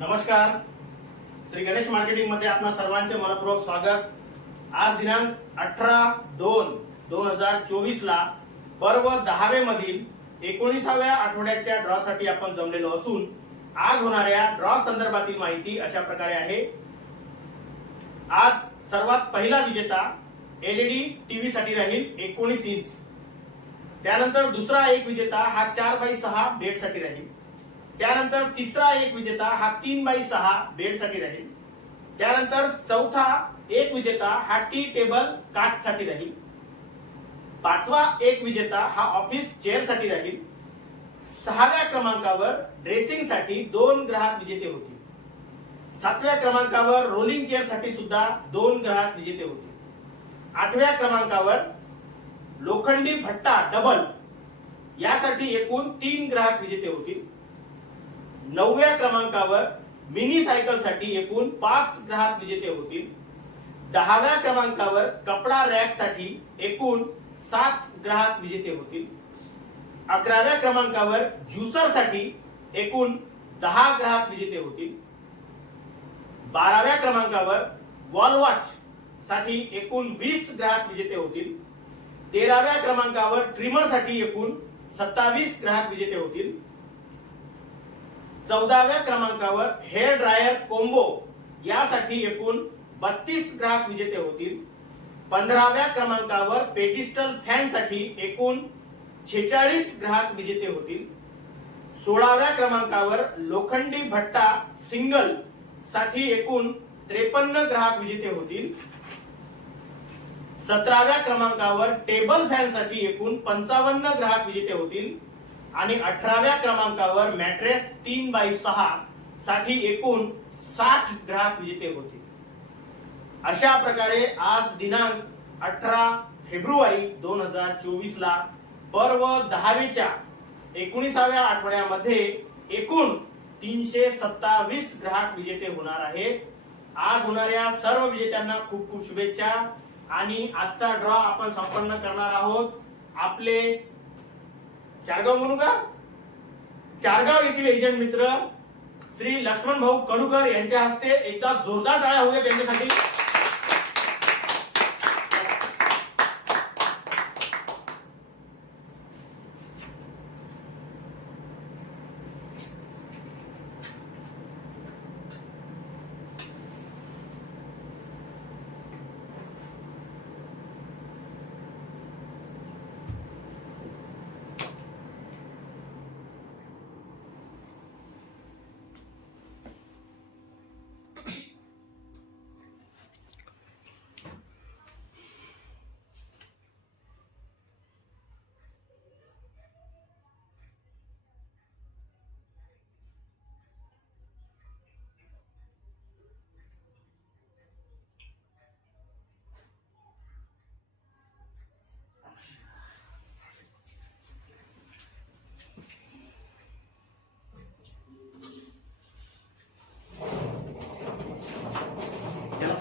नमस्कार. श्री गणेश मार्केटिंग मध्ये आपणा सर्वांचे मनपूर्वक स्वागत. आज दिनांक 18/2/2024 ला पर्व 10वे मधील 19व्या आठवड्याच्या ड्रॉ साठी आपण जमलेलो असून आज होणाऱ्या ड्रॉ संदर्भातील माहिती अशा प्रकारे आहे. आज सर्वात पहिला विजेता एलईडी टीव्ही साठी राहील 19 इंच. त्यानंतर दुसरा एक विजेता हा 4x6 बेड साठी राहील. त्यानंतर तिसरा एक विजेता हा 3x6 बेड साठी राहील. त्यानंतर चौथा एक विजेता हा टी टेबल काच साठी राहील. पाचवा एक विजेता हा ऑफिस चेअर साठी राहील. 6व्या क्रमांकावर ड्रेसिंग साठी 2 ग्राहक विजेते होतील. 7व्या क्रमांकावर रोलिंग चेअर साठी सुद्धा 2 ग्राहक विजेते होतील. 8व्या क्रमांकावर लोखंडी भट्टा डबल यासाठी एकूण 3 ग्राहक विजेते होतील. 9व्या क्रमांकावर मिनी सायकल साठी एकूण 5 ग्राहक विजेते होतील. 10व्या क्रमांकावर कपडा रॅक साठी एकूण 7 ग्राहक विजेते होतील. 11व्या क्रमांकावर ज्युसर साठी एकूण 10 ग्राहक विजेते होतील. 12व्या क्रमांकावर वॉल वॉच साठी एकूण 20 ग्राहक विजेते होतील. 13व्या क्रमांकावर ट्रिमर साठी एकूण 27 ग्राहक विजेते होतील. 14व्या क्रमांकावर हेअर ड्रायर कोम्बो यासाठी एकूण 32 ग्राहक विजेते होतील. 15व्या क्रमांकावर पेडिस्टल फॅन साठी एकूण 46 ग्राहक विजेते होतील. 16व्या क्रमांकावर लोखंडी भट्टा सिंगल साठी एकूण 53 ग्राहक विजेते होतील. 17व्या क्रमांकावर टेबल फॅन साठी एकूण 55 ग्राहक विजेते होतील. आणि 18व्या क्रमांकावर मॅट्रेस 3x6 साठी एकूण 60 ग्राहक विजेते होतील. अशा प्रकारे आज दिनांक 18 फेब्रुवारी 2024 ला पर्व 10वेच्या 19व्या आठवड्यामध्ये एकूण 327 ग्राहक विजेते होणार आहेत. आज होणाऱ्या सर्व विजेत्यांना खूप खूप शुभेच्छा. आणि आजचा ड्रॉ आपण संपन्न करणार आहोत आपले चारगाव म्हणू का चारगाव येथील एजंट मित्र श्री लक्ष्मण भाऊ कडूकर यांच्या हस्ते. एकदा जोरदार टाळ्या होऊ द्या त्यांच्यासाठी.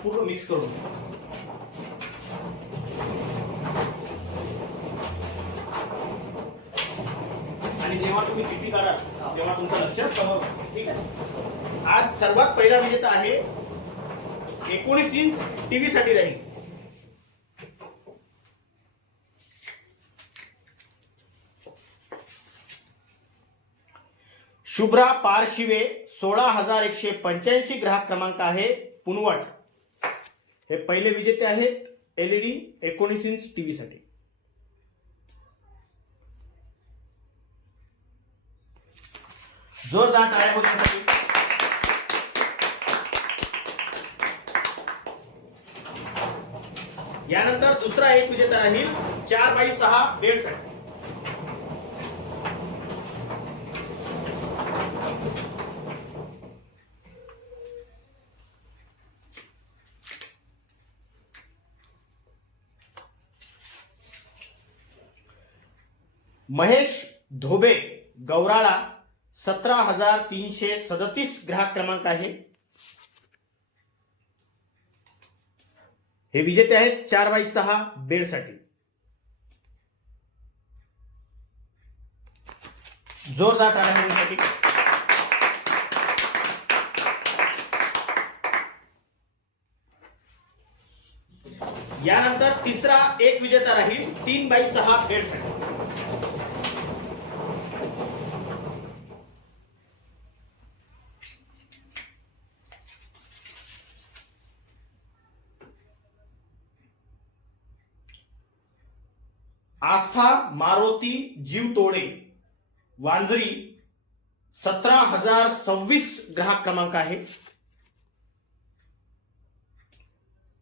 पूर्ण मिक्स करून आणि जेव्हा तुम्ही किती काढा तेव्हा तुमचं लक्ष समोर. ठीक आहे. आज सर्वात पहिला विजेता आहे 19 इंच टीव्ही साठी राहील. शुभ्रा पारशिवे 16,185 ग्राहक क्रमांक आहे पुनवट. हे पहिले विजेते आहेत एलईडी 19 इंच टीव्ही साठी. जोरदार टाळ्या होण्यासाठी. यानंतर दुसरा एक विजेता राहील 4x6 बेड साठी. महेश धोबे गौराळा 17,337 ग्राहक क्रमांक आहे. हे विजेते आहेत 4x6 बेड साठी. जोरदार टाळ्या होण्यासाठी. यानंतर तिसरा एक विजेता राहील 3x6 बेडसाठी. आस्था मारुती जीवतोडे वांजरी 17,026 ग्राहक क्रमांक आहे.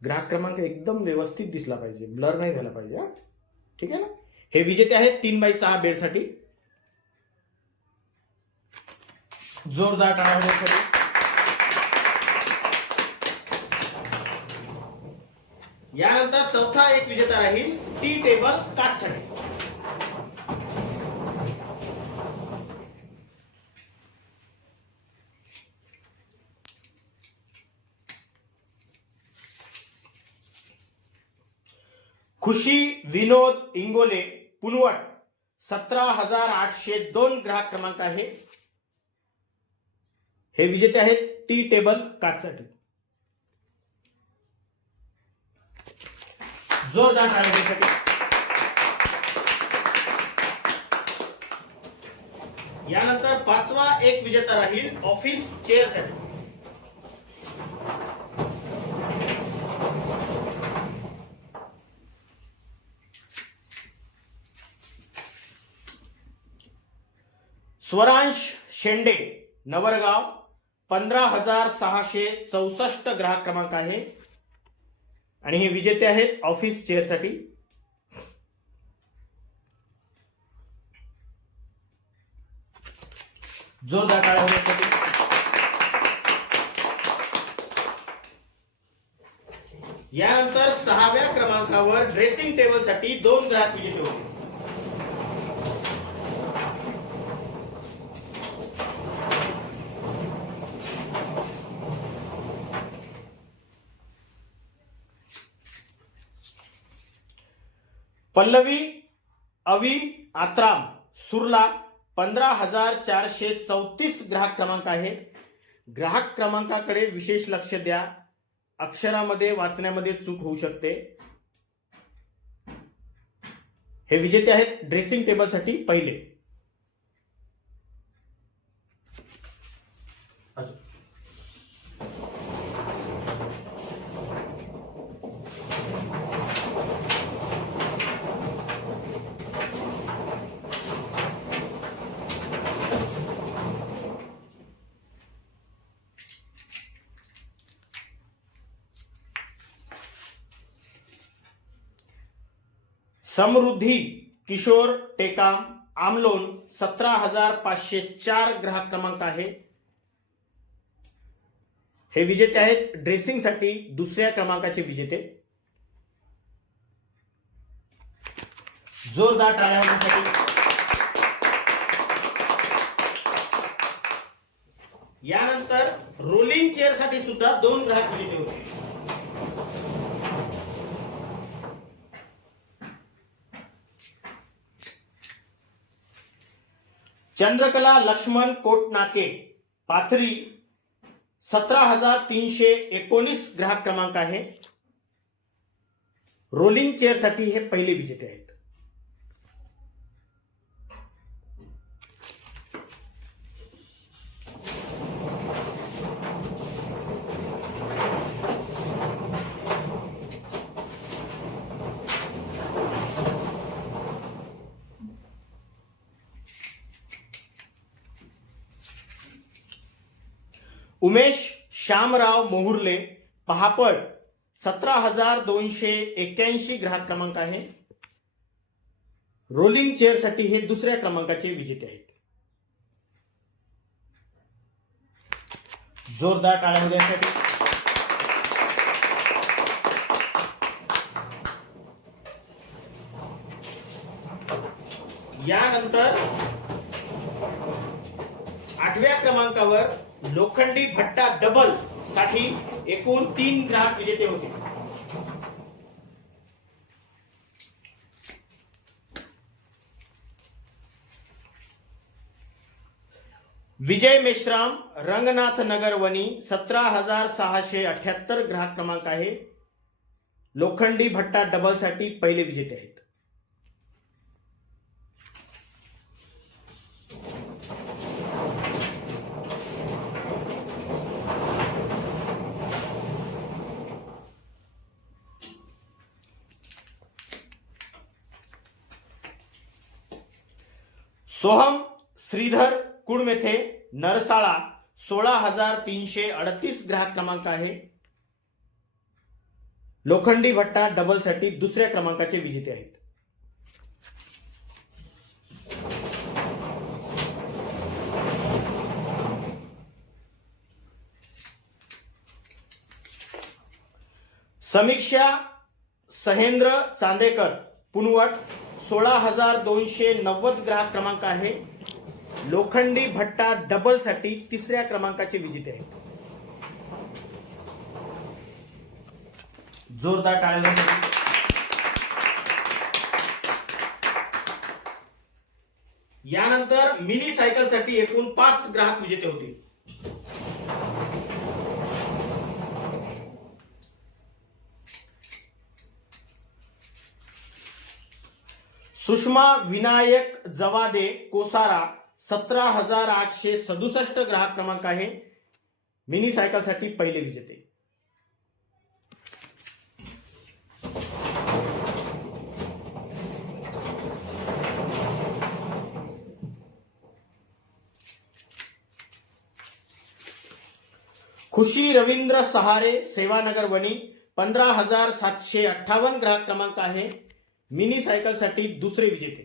ग्राहक क्रमांक एकदम व्यवस्थित दिसला पाहिजे, ब्लर नाही झाला पाहिजे. ठीक आहे ना. हे विजेते आहेत 3x6 बेडसाठी. जोरदार टाळ्या होण्यासाठी. यानंतर चौथा एक विजेता राहील टी टेबल काचसाठी. खुशी विनोद इंगोले पुनवट 17,802 ग्राहक क्रमांक आहे. हे विजेते आहेत टी टेबल काचसाठी. जोरदार टाळ्यांसाठी. यानंतर पाचवा एक विजेता राहील ऑफिस चेअरसाठी. स्वरांश शेंडे नवरगाव 15,664 ग्राहक क्रमांक आहे आणि हे विजेते आहेत ऑफिस चेअरसाठी. जोरदार टाळ्या होण्यासाठी. यानंतर सहाव्या क्रमांकावर ड्रेसिंग टेबलसाठी 2 ग्राहक विजेते होते. पल्लवी अवी आत्राम सुरला 15,434 ग्राहक क्रमांक आहे. ग्राहक क्रमांकाकडे विशेष लक्ष द्या. अक्षरामध्ये वाचण्यामध्ये चूक होऊ शकते. हे विजेते आहेत ड्रेसिंग टेबलसाठी पहिले. समृद्धी किशोर टेकाम आमलोन 17,504 ग्राहक क्रमांक आहे. हे विजेते आहेत ड्रेसिंग साठी दुसऱ्या क्रमांकाचे विजेते. जोरदार टाळ्या होण्यासाठी. यानंतर रोलिंग चेअर साठी सुद्धा 2 ग्राहक विजेते होते. चंद्रकला लक्ष्मण कोटनाके पाथरी 17,319 ग्राहक क्रमांक आहे. रोलिंग चेअर साठी हे पहिले विजेते आहेत. उमेश श्यामराव मोहुर्ले पहापड 17,281 ग्राहक क्रमांक आहे. रोलिंग चेअर साठी हे दुसऱ्या क्रमांकाचे विजेते आहेत. जोरदार टाळ्या होण्यासाठी. यानंतर 8व्या क्रमांकावर लोखंडी भट्टा डबल साठी एकूण 3 ग्राहक विजेते होते. विजय मेश्राम रंगनाथ नगर वनी 17,678 ग्राहक क्रमांक आहे. लोखंडी भट्टा डबलसाठी पहिले विजेते आहेत. सोहम श्रीधर कुडमेथे नरसाळा 16,338 ग्राहक क्रमांक आहे. लोखंडी भट्टा डबलसाठी दुसऱ्या क्रमांकाचे विजेते आहेत. समीक्षा सहेंद्र चांदेकर पुनवट 16,290 ग्राहक क्रमांक आहे. लोखंडी भट्टा डबलसाठी तिसऱ्या क्रमांकाचे विजेते आहेत. जोरदार टाळ्या. यानंतर मिनी सायकलसाठी एकूण 5 ग्राहक विजेते होते. सुषमा विनायक जवादे कोसारा 17,867 ग्राहक क्रमांक आहे. मिनी सायकलसाठी पहिले विजेते. खुशी रवींद्र सहारे सेवानगर वणी 15,758 ग्राहक क्रमांक आहे. मिनी सायकलसाठी दुसरे विजेते.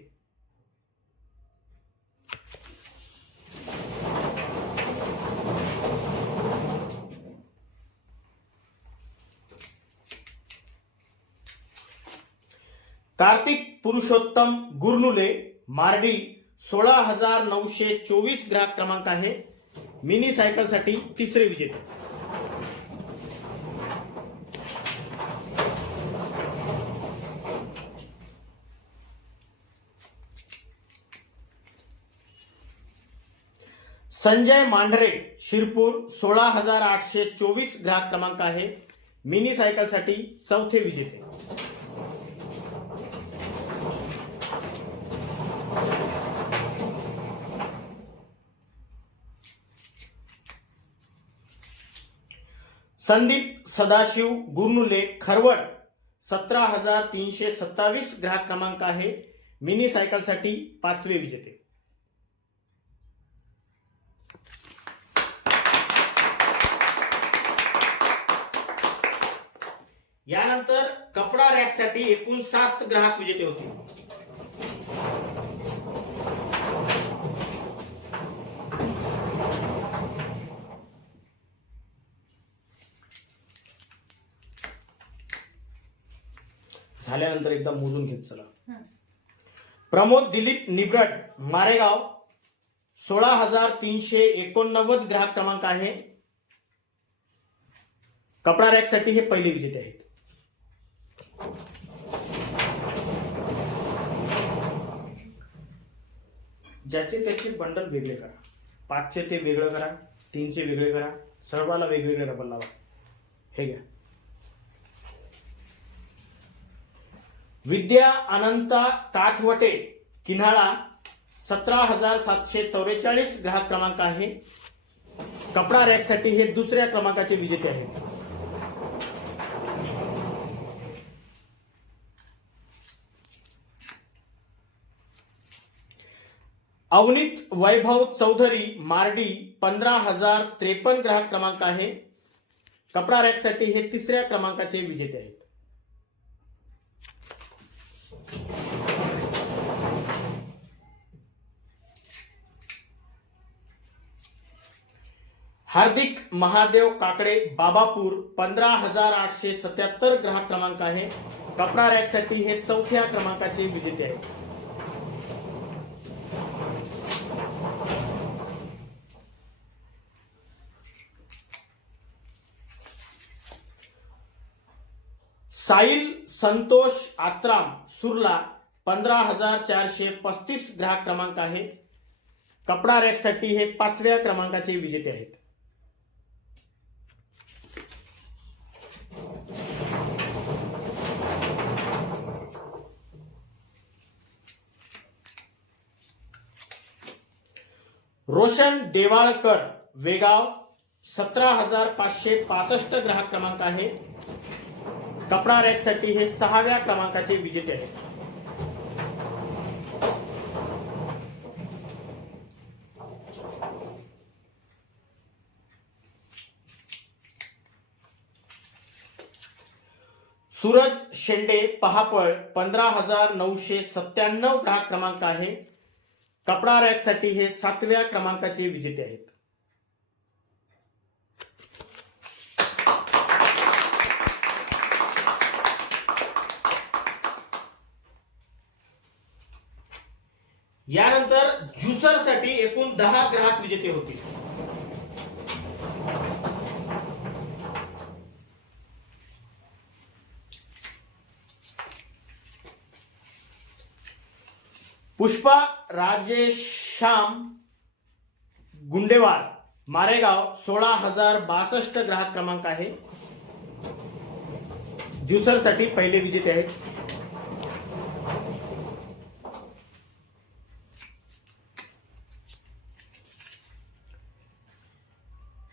कार्तिक पुरुषोत्तम गुरनुले मार्डी 16,924 ग्राहक क्रमांक आहे. मिनी सायकलसाठी तिसरे विजेते. संजय मांढरे शिरपूर 16,824 ग्राहक क्रमांक आहे. मिनी सायकलसाठी चौथे विजेते. संदीप सदाशिव गुरनुले खरवड 17,327 ग्राहक क्रमांक आहे. मिनी सायकलसाठी पाचवे विजेते. यानंतर कपडा रॅकसाठी एकूण 7 ग्राहक विजेते होते. झाल्यानंतर एकदा मोजून घेत चला. प्रमोद दिलीप निब्रट मारेगाव 16,389 ग्राहक क्रमांक आहे. कपडा रॅकसाठी हे पहिले विजेते आहेत. ज्याचे त्याचे बंडल वेगळे करा. 5चे ते वेगळं करा, 3चे वेगळे करा, सर्वाला वेगवेगळे रबर लावा. हे घ्या. विद्या अनंता काथवटे किन्हाळा 17,744 ग्राहक क्रमांक आहे. कपडा रॅकसाठी हे दुसऱ्या क्रमांकाचे विजेते आहेत. अवनीत वैभव चौधरी मार्डी 15,053 ग्राहक क्रमांक आहे. कपडा रॅकसाठी हे तिसऱ्या क्रमांकाचे विजेते आहेत. हार्दिक महादेव काकडे बाबापूर 15,877 ग्राहक क्रमांक आहे. कपडा रॅकसाठी हे चौथ्या क्रमांकाचे विजेते आहेत. साहिल संतोष आत्राम सुरला 15,435 ग्राहक क्रमांक आहे. कपडा रॅकसाठी हे 5व्या क्रमांकाचे विजेते आहेत. रोशन देवाळकर वेगाव 17,565 ग्राहक क्रमांक आहे. कपडा रॅक साठी हे 6व्या क्रमांकाचे विजेते आहेत. सूरज शेंडे पहापळ 15,997 ग्राहक क्रमांक आहे. कपडा रॅक साठी हे 7व्या क्रमांकाचे विजेते आहेत. यानंतर ज्युसर साठी एकूण 10 ग्राहक विजेते होते. पुष्पा राजेश्याम गुंडेवार मारेगाव 16,062 ग्राहक क्रमांक आहे. ज्युसर साठी पहिले विजेते आहेत.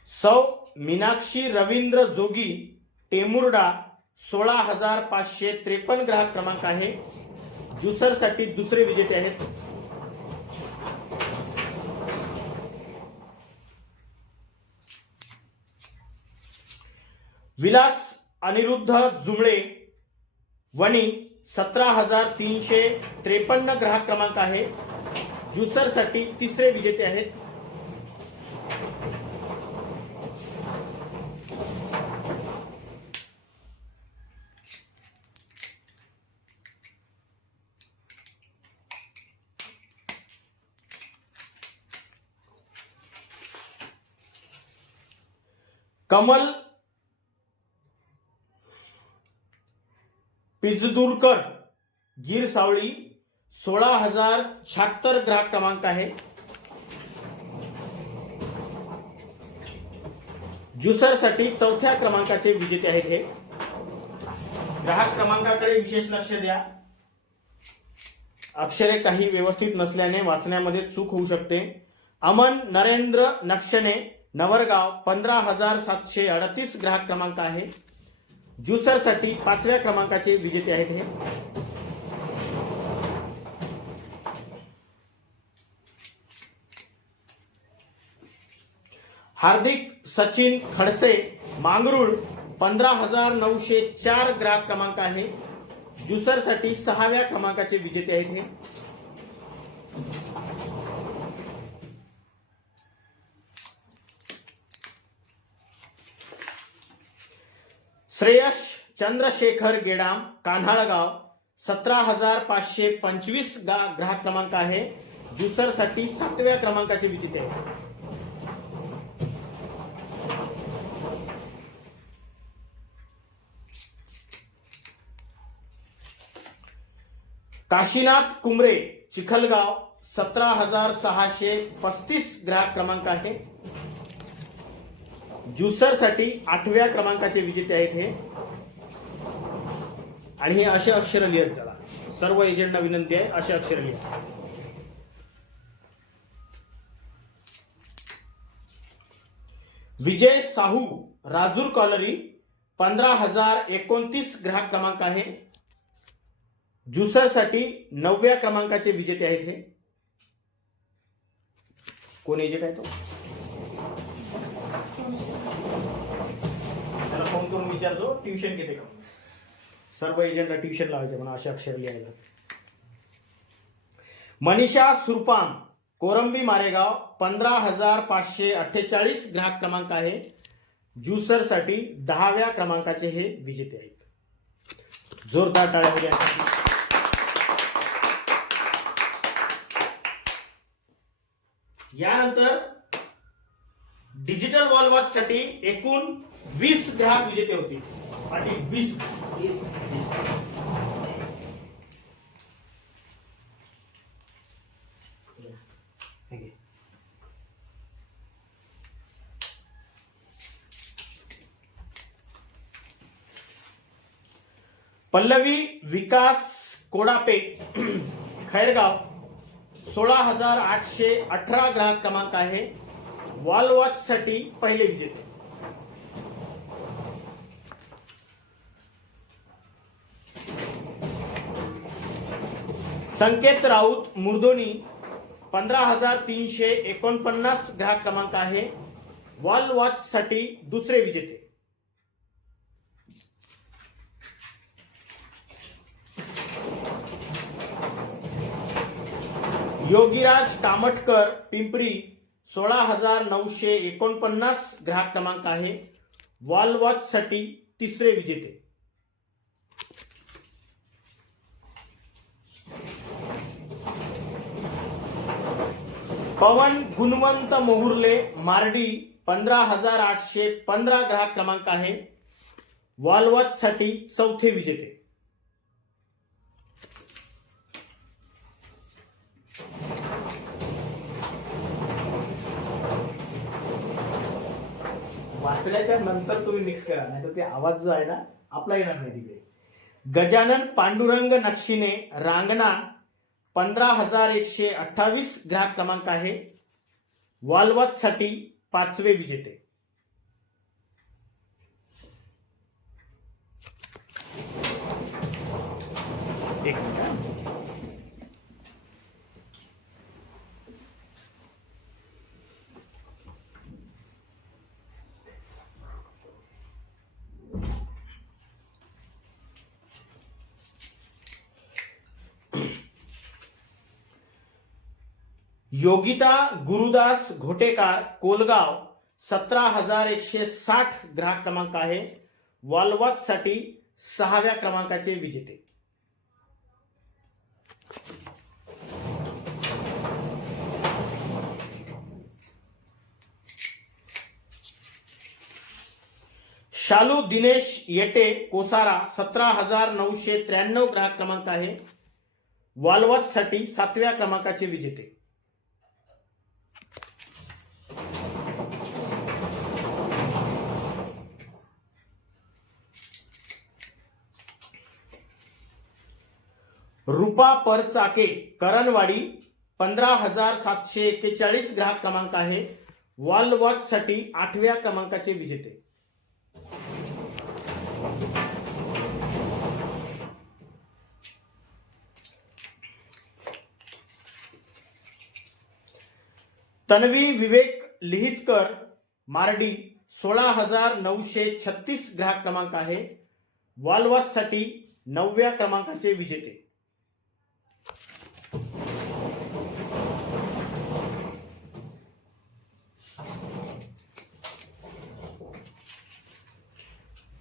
सौ मीनाक्षी रवींद्र जोगी टेमुर्डा 16,553 ग्राहक क्रमांक आहे. ज्युसर साठी दुसरे विजेते आहेत. विलास अनिरुद्ध जुमळे वणी 17,353 ग्राहक क्रमांक आहे. ज्युसर साठी तिसरे विजेते आहेत. कमल पिजदूरकर गीर सावळी 16,076 ग्राहक क्रमांक आहे. ज्युसर साठी चौथ्या क्रमांकाचे विजेते आहेत. हे ग्राहक क्रमांकाकडे विशेष लक्ष द्या. अक्षरे काही व्यवस्थित नसल्याने वाचण्यामध्ये चूक होऊ शकते. अमन नरेंद्र नक्षणे नवरगाव 15,738 ग्राहक क्रमांक आहे. ज्युसर साठी 5व्या क्रमांकाचे विजेते आहेत. हे हार्दिक सचिन खडसे मांगरूळ 15,904 ग्राहक क्रमांक आहे. ज्युसर साठी 6व्या क्रमांकाचे विजेते आहेत. हे श्रेयश चंद्रशेखर गेडाम कान्हाळगाव 17,525 ग्राहक क्रमांक आहे. ज्युसर साठी 7व्या क्रमांकाचे विजेते आहेत. काशीनाथ कुमरे चिखलगाव 17,635 ग्राहक क्रमांक आहे. ज्युसर साठी 8व्या क्रमांकाचे विजेते आहेत. हे आणि हे असे अक्षर लिहित चला. सर्व एजंटना विनंती आहे असे अक्षर लिहा. विजय साहू राजूर कॉलरी 15,029 ग्राहक क्रमांक आहे. ज्युसर साठी 9व्या क्रमांकाचे विजेते आहेत. हे कोण एजंट आहे तो त्याला फोन करून विचारतो ट्युशन घेते का. सर्व एजंटला ट्युशन लावायचे म्हणून अशा अक्षर लिहायला. मनीषा सुरपाम कोरंबी मारेगाव 15,548 ग्राहक क्रमांक आहे. ज्युसर साठी 10व्या क्रमांकाचे हे विजेते आहेत. जोरदार टाळ्या द्या. यानंतर डिजिटल वॉल वॉच साठी एकूण 20 ग्राहक विजेते होते. आणि 20 पल्लवी विकास कोडापे खैरगाव 16,818 ग्राहक क्रमांक आहे. वॉल वॉच साठी पहिले विजेते. संकेत राऊत मुर्दोनी 15,349 ग्राहक क्रमांक आहे. वॉल वॉच साठी दुसरे विजेते. योगीराज कामटकर पिंपरी 16,949 ग्राहक क्रमांक आहे. वॉल वॉच साठी तिसरे विजेते. पवन गुणवंत मोहुर्ले मार्डी 15,815 ग्राहक क्रमांक आहे. वॉल वॉच साठी चौथे विजेते. वाचल्याच्या नंतर तुम्ही मिक्स करा, नाही तर ते आवाज जो आहे ना आपला येणार नाही तिकडे. गजानन पांडुरंग नक्षीने रांगणा 15,128 ग्राहक क्रमांक आहे. वॉल वॉच साठी पाचवे विजेते. एक मिनिट. योगिता गुरुदास घोटेकार कोलगाव 17,160 ग्राहक क्रमांक आहे. वॉल वॉच साठी सहाव्या क्रमांकाचे विजेते. शालू दिनेश येटे कोसारा 17,993 ग्राहक क्रमांक आहे. वॉल वॉच साठी सातव्या क्रमांकाचे विजेते. रूपा परचाके करणवाडी 15,741 ग्राहक क्रमांक आहे. वॉल वॉच साठी आठव्या क्रमांकाचे विजेते. तन्वी विवेक लिहितकर मार्डी 16,936 ग्राहक क्रमांक आहे. वॉल वॉच साठी नवव्या क्रमांकाचे विजेते.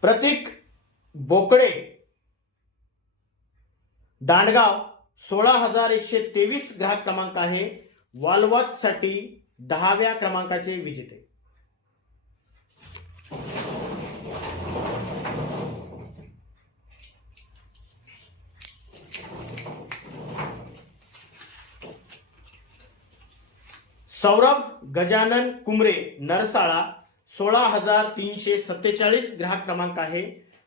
प्रतीक बोकडे दांडगाव 16,123 ग्राहक क्रमांक आहे. वॉल वॉच साठी 10व्या क्रमांकाचे विजेते. सौरभ गजानन कुमरे नरसाळा 16,347 ग्राहक क्रमांक आहे.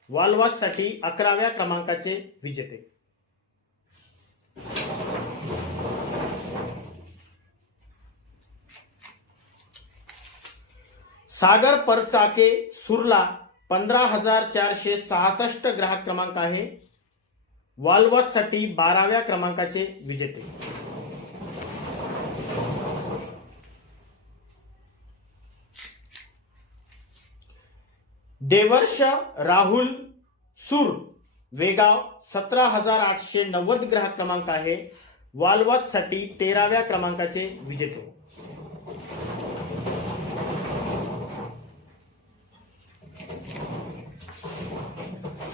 वॉल वॉच साठी 11व्या क्रमांकाचे विजेते. सागर परचाके सुरला 15,466 ग्राहक क्रमांक आहे. वॉल वॉच साठी 12व्या क्रमांकाचे विजेते. देवर्ष राहुल सूर वेगाव 17,890 ग्राहक क्रमांक आहे. वॉल वॉच साठी 13व्या क्रमांकाचे विजेते.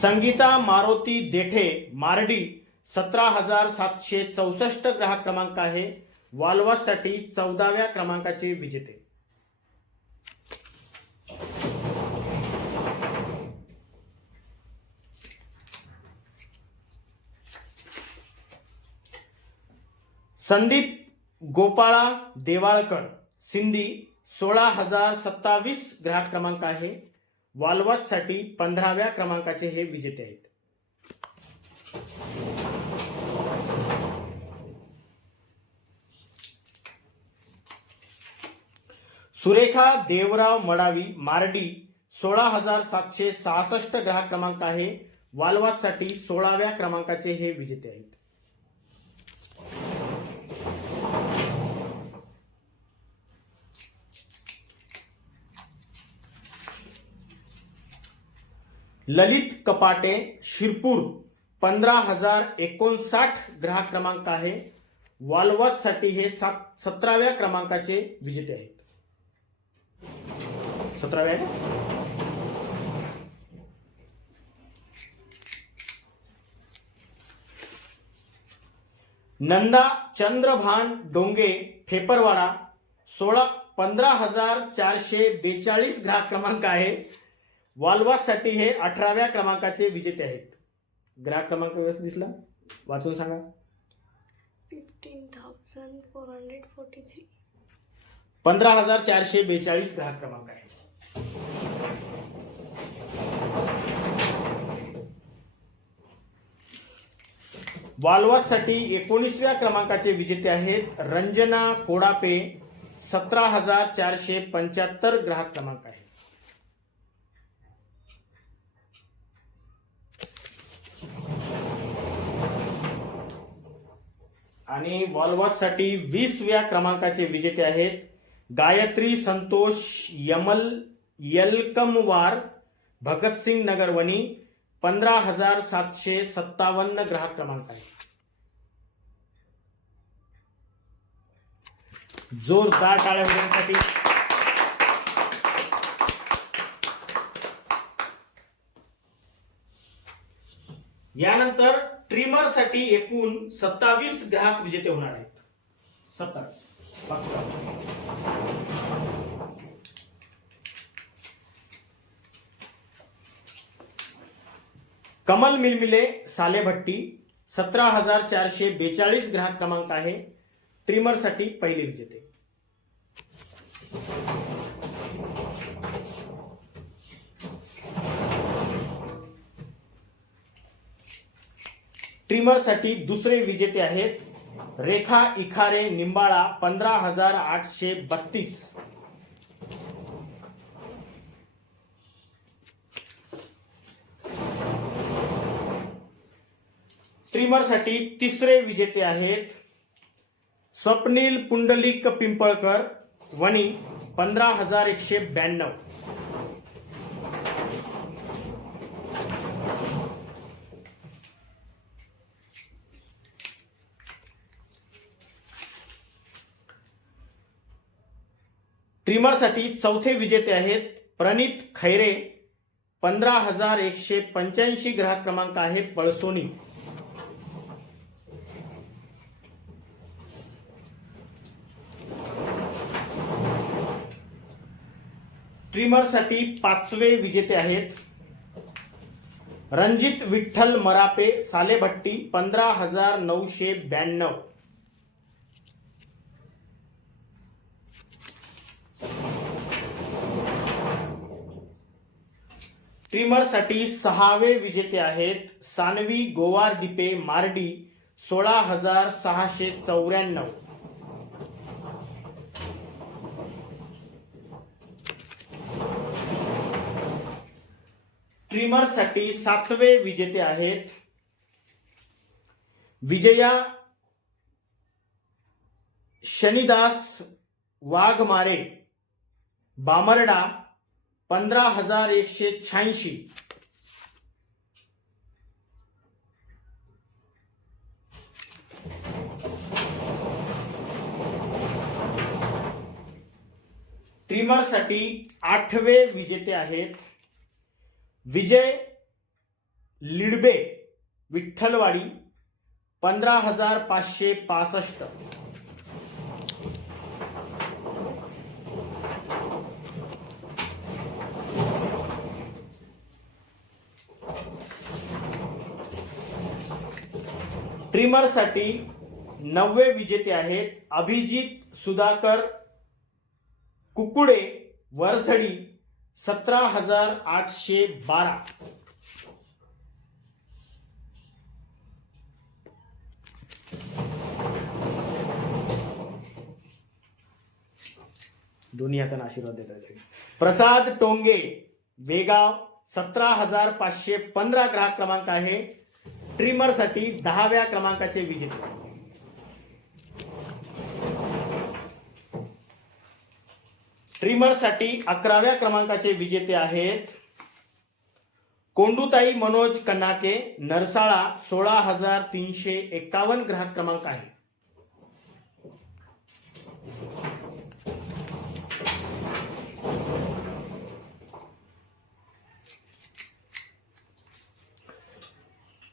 संगीता मारुती देठे मार्डी 17,764 ग्राहक क्रमांक आहे. वॉल वॉच साठी 14व्या क्रमांकाचे विजेते. संदीप गोपाळा देवाळकर सिंधी 16,027 ग्राहक क्रमांक आहे. वॉल वॉच साठी 15व्या क्रमांकाचे हे विजेते आहेत. सुरेखा देवराव मडावी मार्डी 16,766 ग्राहक क्रमांक आहे. वालवासाठी 16व्या क्रमांकाचे हे विजेते आहेत. ललित कपाटे शिरपूर 15,059 ग्राहक क्रमांक आहे. वालवासाठी हे 17व्या क्रमांकाचे विजेते आहेत. 17व्या. नंदा चंद्रभान डोंगे फेपरवाडा 15,442 ग्राहक क्रमांक आहे. वालवासाठी हे 18व्या क्रमांकाचे विजेते आहेत. ग्राहक क्रमांक व्यवस्थित दिसला, वाचून सांगा. 15,443. 15,442 ग्राहक क्रमांक आहे. वालवासाठी 19व्या क्रमांकाचे विजेते आहेत. रंजना कोडापे 17,475 ग्राहक क्रमांक आहे. आणि वालवासाठी 20व्या क्रमांकाचे विजेते आहेत. गायत्री संतोष यलकमवार भगतसिंग नगर वणी 15,757 ग्राहक क्रमांक आहे. जोरदार टाळ्या होण्यासाठी. यानंतर ट्रिमर साठी एकूण 27 ग्राहक विजेते होणार आहेत. 27. कमल मिलमिले सालेभट्टी 17,442 ग्राहक क्रमांक आहे. ट्रिमर साठी पहिले विजेते. ट्रिमर साठी दुसरे विजेते आहेत. रेखा इखारे निंबाळा 15,832. ट्रिमर साठी तिसरे विजेते आहेत. स्वप्नील पुंडलिक पिंपळकर वणी 15,192. ट्रिमर साठी चौथे विजेते आहेत. प्रणित खैरे 15,185 ग्राहक क्रमांक आहे. पळसोनी. ट्रिमर साठी पाचवे विजेते आहेत. रणजित विठ्ठल मरापे सालेभट्टी 15,992. ट्रिमर साठी सहावे विजेते आहेत. सानवी गोवार दिपे मार्डी 16,694. ट्रिमर साठी सातवे विजेते आहेत. विजया शनिदास वाघमारे बामर्डा 15,186. ट्रिमर साठी आठवे विजेते आहेत. विजय लिडबे विठ्ठलवाडी 15,565. ट्रिमर साठी नववे विजेते आहेत. अभिजित सुधाकर कुकुडे वरझडी 17,812. दोन्ही हाताने आशीर्वाद देतात. प्रसाद टोंगे बेगाव 17,515 ग्राहक क्रमांक आहे. ट्रिमरसाठी 10व्या क्रमांकाचे विजेते. ट्रिमरसाठी 11व्या क्रमांकाचे विजेते आहेत कोंडूताई मनोज कन्नाके नरसाळा 16,351 ग्राहक क्रमांक आहे.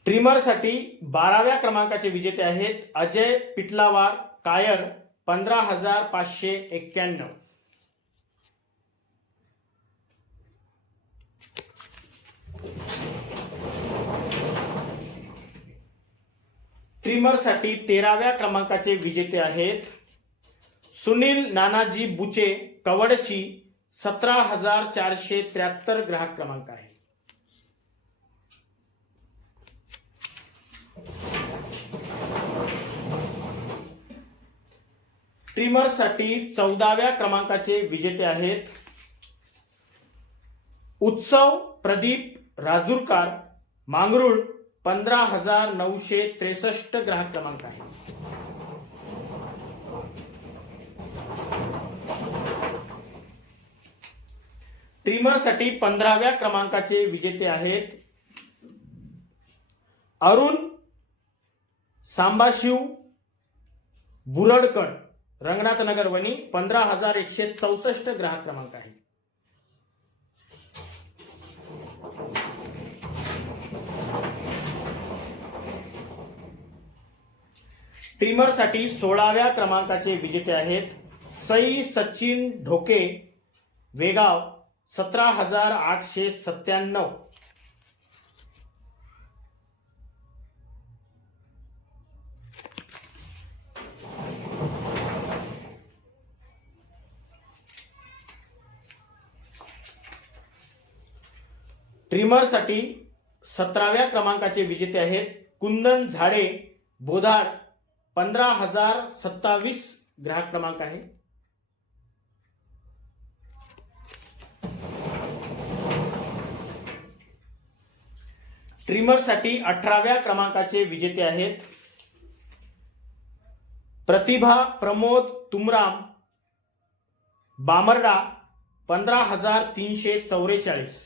ट्रिमरसाठी 12व्या क्रमांकाचे विजेते आहेत अजय पिटलावार कायर 15,591. ट्रिमरसाठी 13व्या क्रमांकाचे विजेते आहेत सुनील नानाजी बुचे कवडशी 17,473 ग्राहक क्रमांक आहे. ट्रिमरसाठी 14व्या क्रमांकाचे विजेते आहेत उत्सव प्रदीप राजूरकर मांगरूळ 15,963 ग्राहक क्रमांक आहे. ट्रिमरसाठी 15व्या क्रमांकाचे विजेते आहेत अरुण सांबाशिव बुरडकर रंगनाथनगर वणी 15,164 ग्राहक क्रमांक आहे. ट्रिमरसाठी 16व्या क्रमांकाचे विजेते आहेत सई सचिन ढोके वेगाव 17,897. ट्रिमरसाठी 17व्या क्रमांकाचे विजेते आहेत कुंदन झाडे बोधाड 15,027 ग्राहक क्रमांक आहे. ट्रिमरसाठी 18व्या क्रमांकाचे विजेते आहेत प्रतिभा प्रमोद तुमराम बामर्डा 15,344.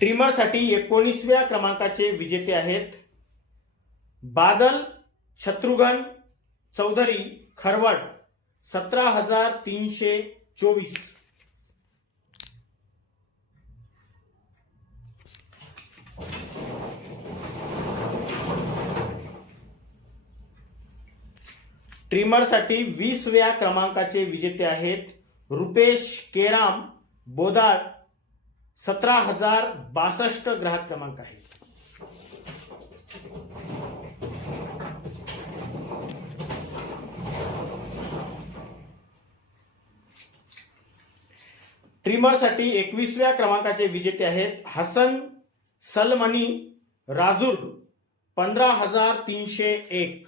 ट्रिमरसाठी 19व्या क्रमांकाचे विजेते आहेत बादल शत्रुघ्न चौधरी खरवड 17,324. ट्रिमरसाठी 20व्या क्रमांकाचे विजेते आहेत रुपेश केराम बोदाळ 17,062 ग्राहक क्रमांक आहे. ट्रिमरसाठी 21व्या क्रमांकाचे विजेते आहेत हसन सलमनी राजूर 15,301.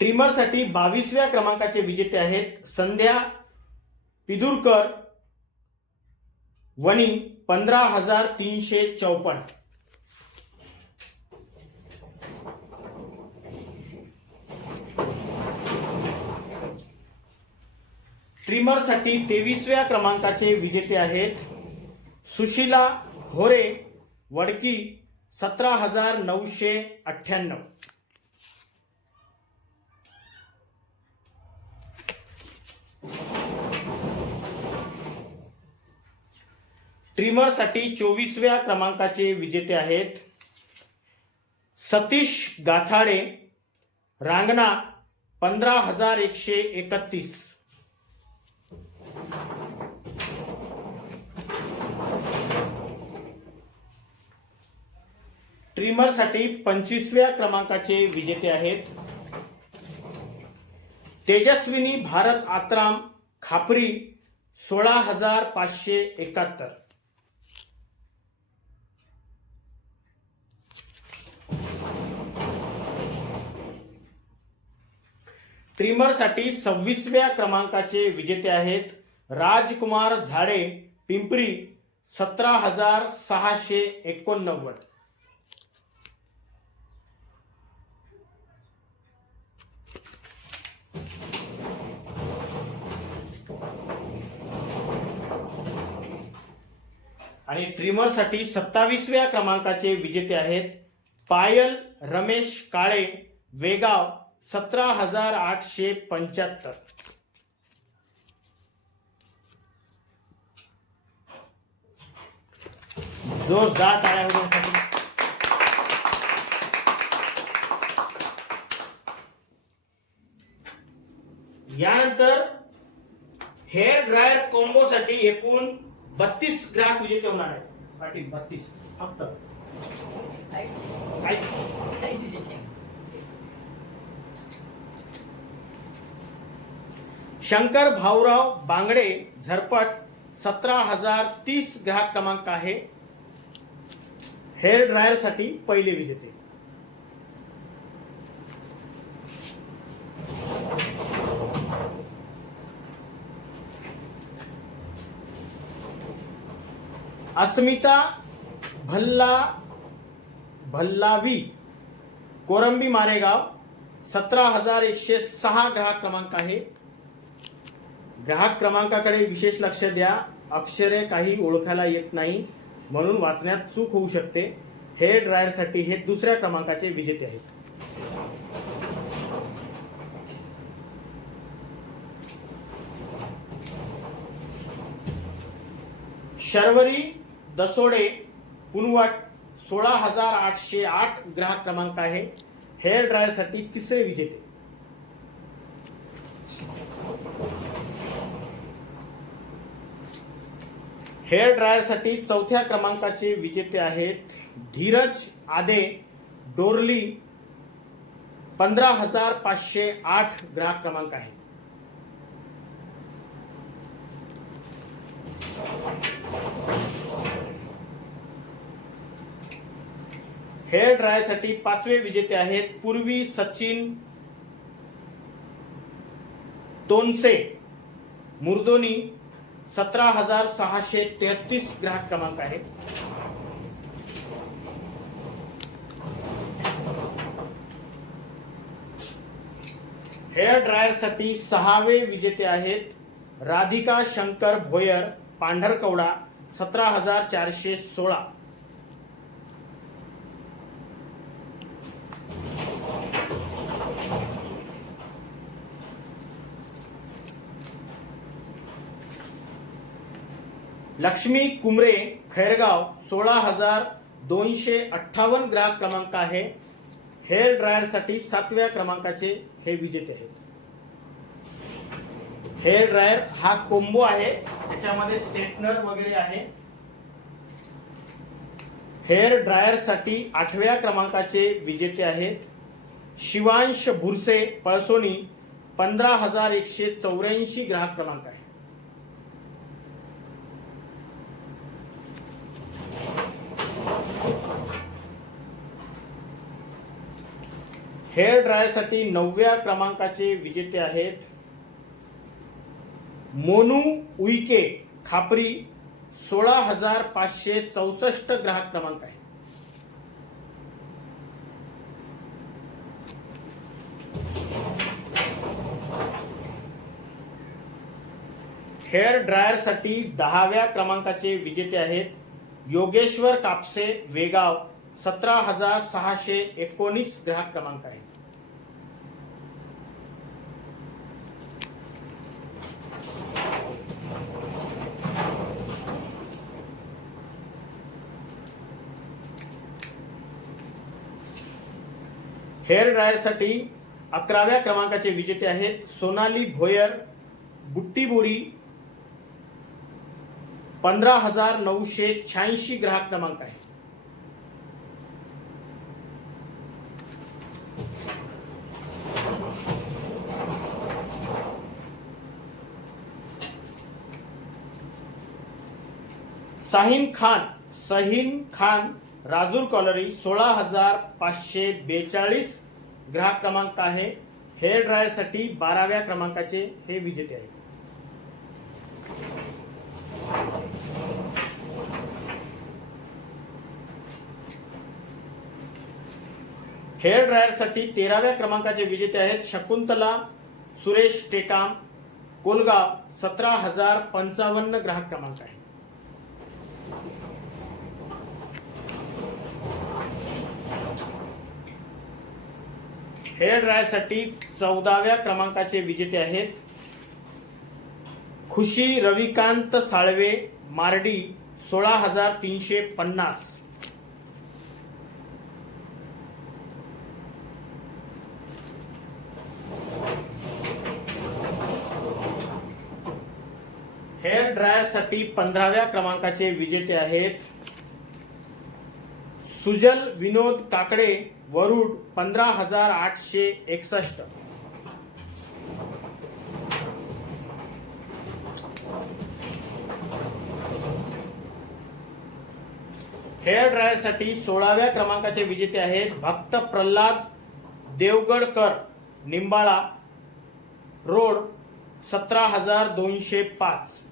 ट्रिमरसाठी 22व्या क्रमांकाचे विजेते आहेत संध्या पिदुरकर वणी 15,354. ट्रिमरसाठी 23व्या क्रमांकाचे विजेते आहेत सुशीला होरे वडकी 17,998. ट्रिमरसाठी 24व्या क्रमांकाचे विजेते आहेत सतीश गाथाडे रांगणा 15,131. ट्रिमरसाठी 25व्या क्रमांकाचे विजेते आहेत तेजस्विनी भारत आत्राम खापरी 16,571. ट्रिमरसाठी 26व्या क्रमांकाचे विजेते आहेत राजकुमार झाडे पिंपरी 17,689. आणि ट्रिमरसाठी 27व्या क्रमांकाचे विजेते आहेत पायल रमेश काळे वेगाव 17,875. जोरदार टाळ्या होण्यासाठी. यानंतर हेअर ड्रायर कॉम्बो साठी एकूण 32 ग्राहक विजेते होणार आहेत. पाटील 32 फक्त. शंकर भाऊराव बांगडे झरपट 17,030 ग्राहक क्रमांक आहे. हेअर ड्रायर साठी पहिले विजेते. अस्मिता भल्लावी कोरंबी मारेगाव 17,106 ग्राहक क्रमांक आहे. ग्राहक क्रमांकाकडे विशेष लक्ष द्या. अक्षरे काही ओळखायला येत नाही म्हणून वाचण्यात चूक होऊ शकते. हेअर ड्रायर साठी हे दुसऱ्या क्रमांकाचे विजेते आहेत. शर्वरी दसोडे पुनवट 16,808 ग्राहक क्रमांक आहे. हेअर ड्रायर साठी तिसरे विजेते. हेअर ड्रायर साठी चौथ्या क्रमांकाचे विजेते आहेत धीरज आदे डोरली 15,508 ग्राहक क्रमांक आहे. हेअर ड्रायर साठी पाचवे विजेते आहेत पूर्वी सचिन तोनसे मुर्दोनी 17,633 ग्राहक क्रमांक आहे. हेअर ड्रायर साठी सहावे विजेते आहेत राधिका शंकर भोयर पांढरकवडा 17,416. लक्ष्मी कुमरे खैरगाव 16,258 ग्राहक क्रमांक आहे. हेअर ड्रायर साठी सातव्या क्रमांकाचे हे विजेते आहेत. हेअर ड्रायर हा कोंबो आहे. त्याच्यामध्ये स्ट्रेटनर वगैरे आहे. हेअर ड्रायर साठी आठव्या क्रमांकाचे विजेते आहेत शिवांश भुरसे पळसोनी 15,184 ग्राहक क्रमांक आहे. हेअर ड्रायर साठी 9व्या क्रमांकाचे विजेते आहेत मोनू उईके खापरी 16,564 ग्राहक क्रमांक आहे. हेअर ड्रायर साठी 10व्या क्रमांकाचे विजेते आहेत योगेश्वर कापसे वेगाव 17,619 ग्राहक क्रमांक आहे. हेअर ड्रायर साठी 11व्या क्रमांकाचे विजेते आहेत सोनाली भोयर गुट्टीबोरी 15,986 ग्राहक क्रमांक आहे. सहीन खान राजूर कॉलरी 16,542 ग्राहक क्रमांक आहे. हेअर ड्रायर साठी 12व्या क्रमांकाचे हे विजेते आहेत. हेअर ड्रायर साठी 13व्या क्रमांकाचे विजेते आहेत शकुंतला सुरेश टेकाम कोलगाव 17,055 ग्राहक क्रमांक आहे. हेअर ड्रायर साठी 14व्या क्रमांकाचे विजेते आहेत खुशी रविकांत साळवे मार्डी 16,350. हेअर ड्रायर साठी 15व्या क्रमांकाचे विजेते आहेत सुजल विनोद काकडे वरुड 15,861. हेअर ड्रायर साठी 16व्या क्रमांकाचे विजेते आहेत भक्त Pralhad देवगडकर Nimbala road 17,205.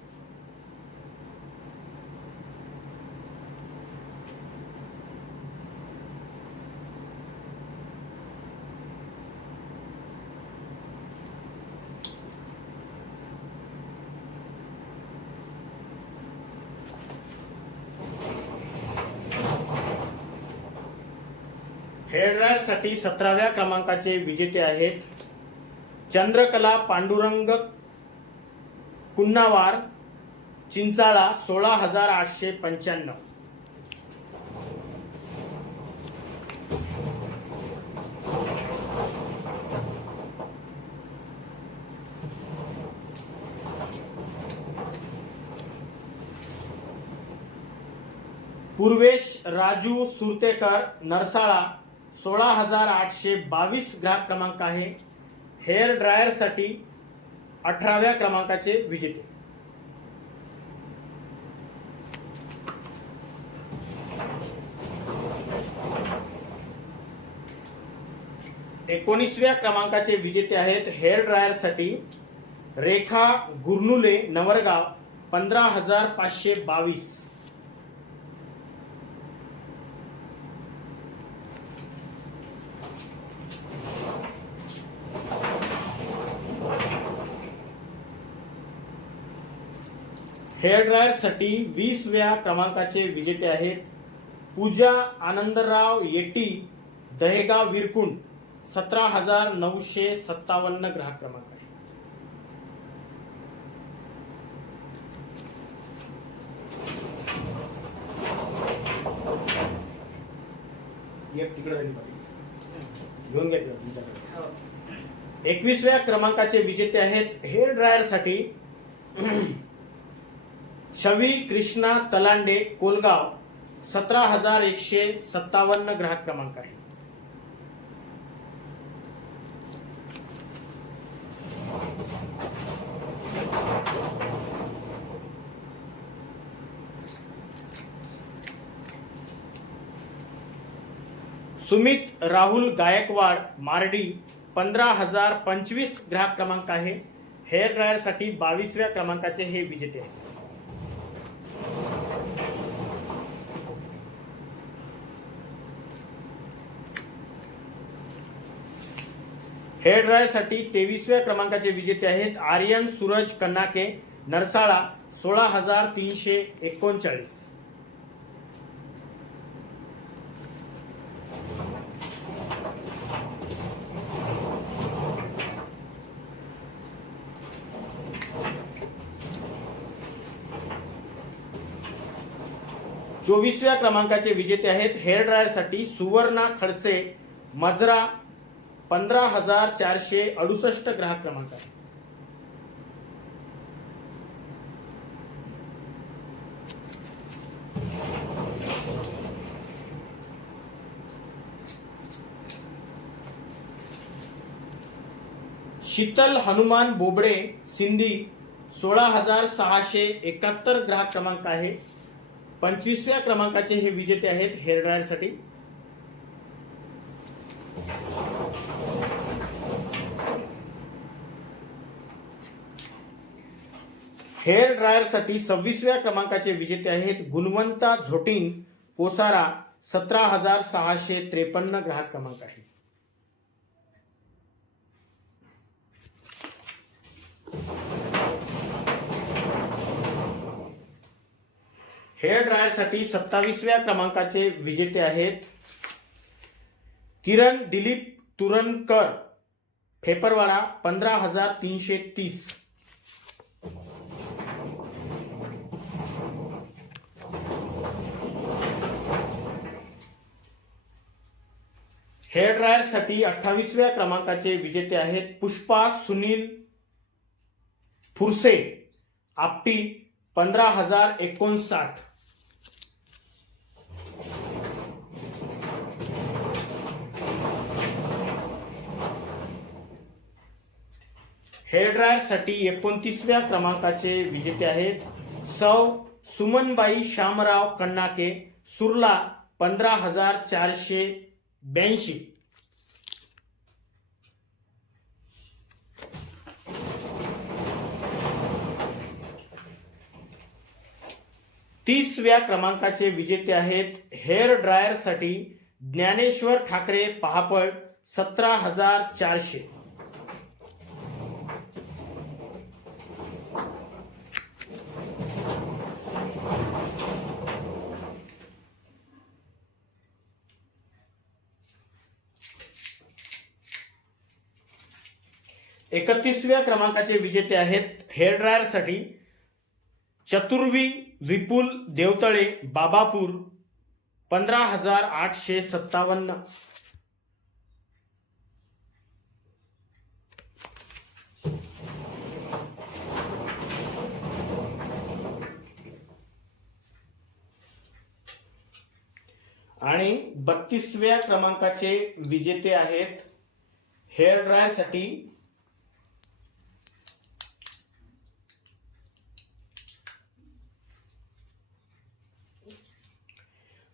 Hair dryer साठी 17व्या क्रमांकाचे विजेते आहेत चंद्रकला पांडुरंग कुन्नावार चिंचाळा 16,895. पूर्वेश राजू सुरतेकर नरसाळा 16,822 ग्राहक क्रमांक आहे. हेअर ड्रायर साठी 18व्या क्रमांकाचे विजेते. एकोणीसव्या क्रमांकाचे विजेते आहेत हेअर ड्रायर साठी रेखा गुरनुले नवरगाव 15,522. हेअर ड्रायर साठी 20व्या क्रमांकाचे विजेते आहेत पूजा आनंदराव येटी दहेगाव विरकुंड 17,957 ग्राहक क्रमांक आहे. घेऊन घ्या. 21व्या क्रमांकाचे विजेते आहेत हेअर ड्रायर साठी छवी कृष्णा तलांडे कोलगाव 17,157 ग्राहक क्रमांक आहे. सुमित राहुल गायकवाड मार्डी 15,025 ग्राहक क्रमांक आहे. हेअर ड्रायर साठी 22व्या क्रमांकाचे हे विजेते आहेत. हेअर ड्रायर साठी 23व्या क्रमांकाचे विजेते आहेत आर्यन सूरज कन्नाके नरसाळा 16,339. चोवीसव्या क्रमांकाचे विजेते आहेत हेअर ड्रायर साठी सुवर्णा खडसे मजरा 15,468 ग्राहक क्रमांक आहे. शीतल हनुमान बोबडे सिंधी 16,671 ग्राहक क्रमांक आहे. 25व्या क्रमांकाचे हे विजेते आहेत हेअर ड्रायर साठी. हेअर ड्रायर साठी 26व्या क्रमांकाचे विजेते आहेत गुणवंता झोटिंग कोसारा. 17,653 ग्राहक क्रमांक आहे. हेअर ड्रायर साठी 27व्या क्रमांकाचे विजेते आहेत किरण दिलीप तुरनकर फेपरवाडा. 15,330. हेअर ड्रायर साठी 28व्या क्रमांकाचे विजेते आहेत पुष्पा सुनील फुरसे आपटी. 15,059. हेअर ड्रायर साठी 29व्या क्रमांकाचे विजेते आहेत सौ सुमनबाई शामराव कन्नाके सुरला. 15,482. तीसव्या क्रमांकाचे विजेते आहेत हेअर ड्रायर साठी ज्ञानेश्वर ठाकरे पहापळ. 17,400. एकतीसव्या क्रमांकाचे विजेते आहेत हेअर ड्रायर साठी चतुर्वी विपुल देवतळे बाबापूर. 15,857. आणि 32व्या क्रमांकाचे विजेते आहेत हेअर ड्रायर साठी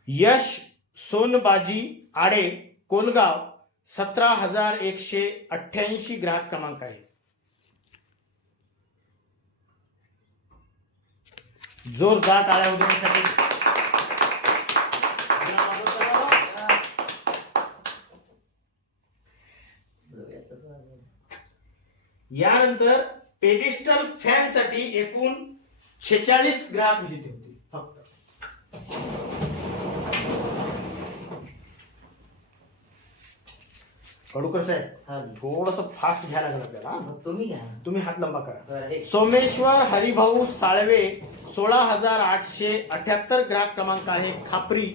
यश सोनबाजी आडे कोलगाव. 17,188 ग्राहक क्रमांक आहे. जोरदार टाळ्या उद्यासाठी. यानंतर पेडिस्टल फॅन साठी एकूण 46 ग्राहक विजेते होते फक्त. कडूकर साहेब थोडस फास्ट घ्यायला लागेल आपल्याला. तुम्ही हात लंबा करा. सोमेश्वर हरिभाऊ साळवे. 16,878 ग्राहक क्रमांक आहे खापरी.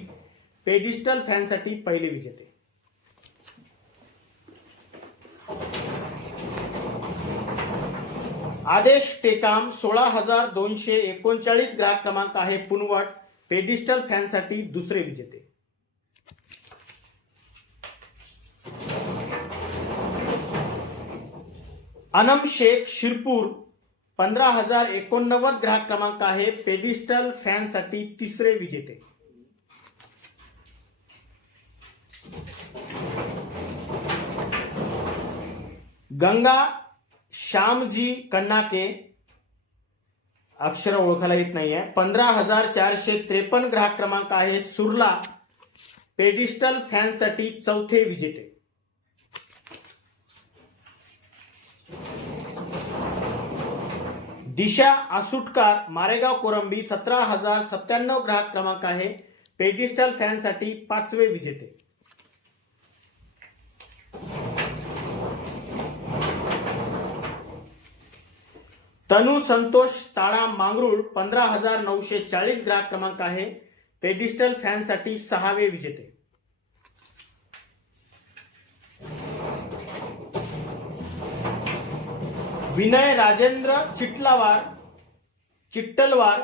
पेडिस्टल फॅन साठी पहिले विजेते. आदेश टेकाम. 16,239 ग्राहक क्रमांक आहे पुनवट. पेडिस्टल फॅन साठी दुसरे विजेते. अनम शेख शिरपूर. 15,089 ग्राहक क्रमांक आहे. पेडिस्टल फॅन साठी तिसरे विजेते. गंगा श्यामजी कन्नाके. अक्षर ओळखायला येत नाहीये. 15,453 ग्राहक क्रमांक आहे सुरला. पेडिस्टल फॅन साठी चौथे विजेते. दिशा आसुटकार मारेगाव कोरंबी. 17,097 ग्राहक क्रमांक आहे. पेडिस्टल फॅन साठी पाचवे विजेते. तनु संतोष ताळा मांगरूळ. 15,940 ग्राहक क्रमांक आहे. पेडिस्टल फॅन साठी सहावे विजेते. विनय राजेंद्र चिट्टलवार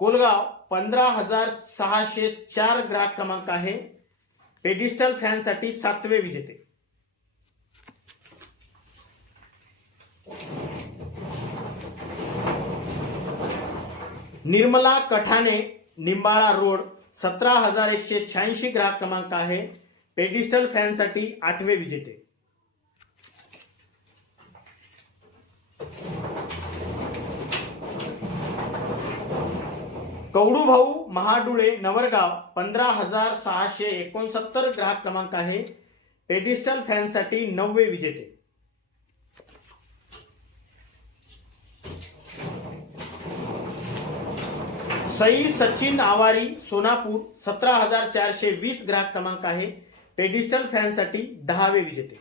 कोलगाव. 15,604 ग्राहक क्रमांक आहे. पेडिस्टल फॅन साठी सातवे विजेते. निर्मला कठाणे. निंबाळा रोड 17,186 ग्राहक क्रमांक आहे. पेडिस्टल फॅनसाठी 8वे विजेते. कवडूभाऊ महाडुळे नवरगाव 15,669 ग्राहक क्रमांक आहे. पेडिस्टल फॅनसाठी 9वे विजेते. सई सचिन आवारी सोनापूर 17,420 ग्राहक क्रमांक आहे. पेडिस्टल फॅनसाठी 10वे विजेते.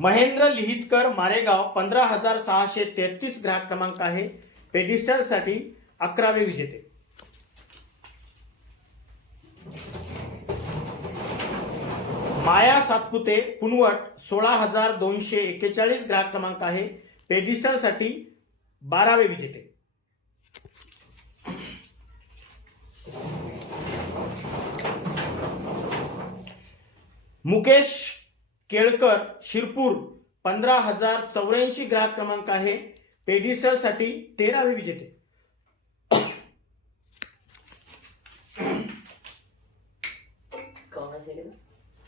महेंद्र लिहितकर मारेगाव 15,633 ग्राहक क्रमांक आहे. पेडिस्टलसाठी 11वे विजेते. माया सातपुते पुनवट 16,241 ग्राहक क्रमांक आहे. पेडिस्टलसाठी 12वे विजेते. मुकेश केळकर शिरपूर 15,084 ग्राहक क्रमांक आहे. पेडिस्टलसाठी 13वे विजेते.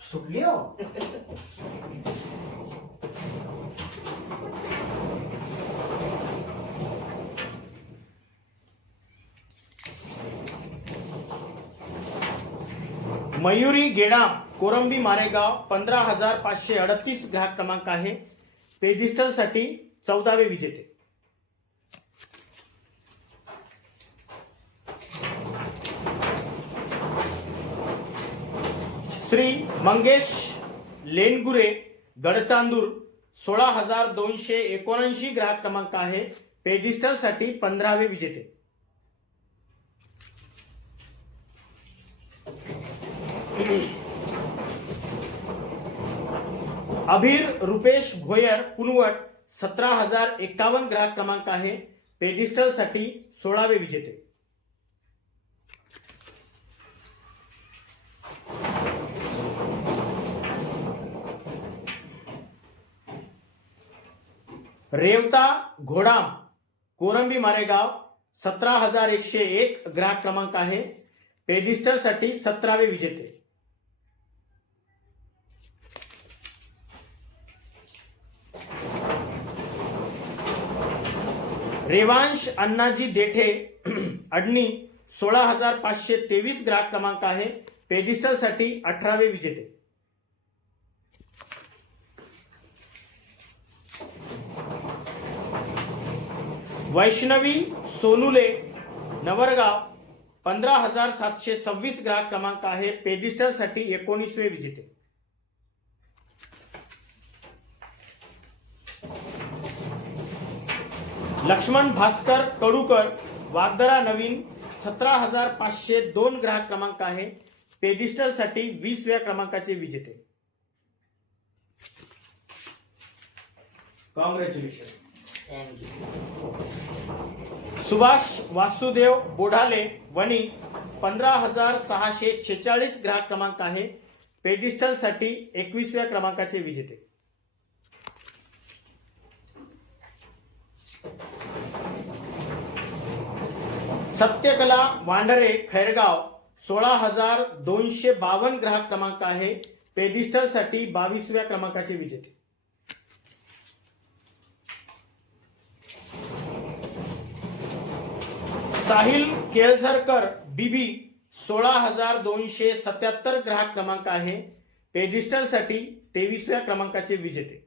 सुटली हो. मयुरी गेडाम कोरंबी मारेगाव 15,538 ग्राहक क्रमांक आहे. पेडिस्टलसाठी 14वे विजेते. श्री मंगेश लेनगुरे गडचांदूर 16,279 ग्राहक क्रमांक आहे. पेडिस्टलसाठी 15वे विजेते. अभीर रुपेश भोयर पुनवट 17,051 ग्राहक क्रमांक आहे. पेडिस्टलसाठी 16वे विजेते. रेवता घोडाम कोरंबी मारेगाव 17,101 ग्राहक क्रमांक आहे. पेडिस्टलसाठी 17वे विजेते. रेवांश अण्णाजी देठे अडणी 16,523 ग्राहक क्रमांक आहे. पेडिस्टलसाठी 18वे विजेते. वैष्णवी सोनुले नवरगाव 15,726 ग्राहक क्रमांक आहे. पेडिस्टलसाठी 19वे विजेते. लक्ष्मण भास्कर कडूकर वागदरा नवीन 17,502 ग्राहक क्रमांक आहे. पेडिस्टलसाठी 20व्या क्रमांकाचे विजेते. कॉंग्रॅच्युलेशन. सुभाष वासुदेव बोढाले वणी 15,646 ग्राहक क्रमांक आहे. पेडिस्टलसाठी 21व्या क्रमांकाचे विजेते. सत्यकला वांडरे खैरगाव 16,252 ग्राहक क्रमांक आहे. पेडिस्टलसाठी 22व्या क्रमांकाचे विजेते. साहिल केळझरकर बीबी 16,277 ग्राहक क्रमांक आहे. पेडिस्टलसाठी 23व्या क्रमांकाचे विजेते.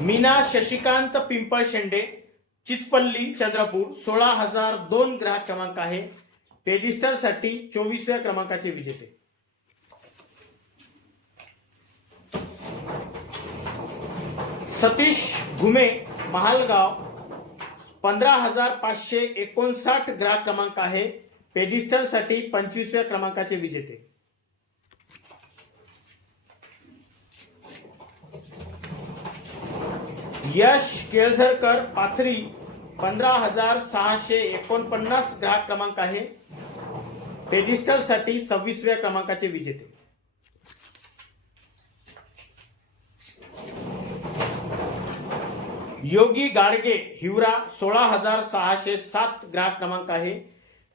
मीना शशिकांत पिंपळशेंडे चिचपल्ली चंद्रपूर 16,002 ग्राहक क्रमांक आहे. पेडिस्टलसाठी 24व्या क्रमांकाचे विजेते. सतीश घुमे महालगाव 15,559 ग्राहक क्रमांक आहे. पेडिस्टलसाठी 25व्या क्रमांकाचे विजेते. यश केळझरकर पाथरी 15,649 ग्राहक क्रमांक आहे. पेडिस्टलसाठी 26व्या क्रमांकाचे विजेते. योगी गाडगे हिवरा 16,607 ग्राहक क्रमांक आहे.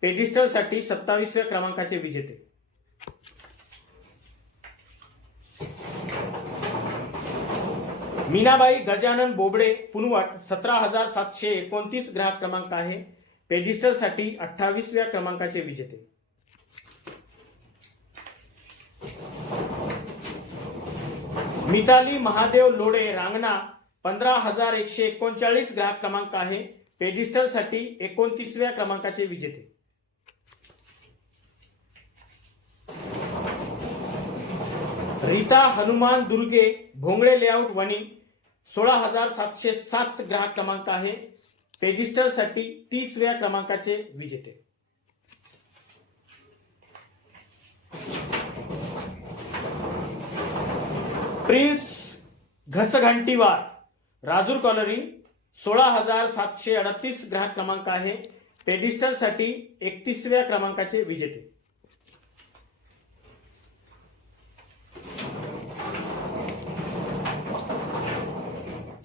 पेडिस्टल साठी 27व्या क्रमांकाचे विजेते. मीनाबाई गजानन बोबडे पुनवट 17,729 ग्राहक क्रमांक आहे. पेडिस्टल साठी 28व्या क्रमांकाचे विजेते. मिताली महादेव लोडे रांगणा 15,139 ग्राहक क्रमांक आहे. पेडिस्टल साठी 29व्या क्रमांकाचे विजेते. रीता हनुमान दुर्गे भोंगळे लेआउट वणी 16,707 ग्राहक क्रमांक आहे. पेडिस्टल साठी 30व्या क्रमांकाचे विजेते. प्रिन्स घसघंटीवार राजूर कॉलनी 16,738 ग्राहक क्रमांक आहे. पेडिस्टल साठी 31व्या क्रमांकाचे विजेते.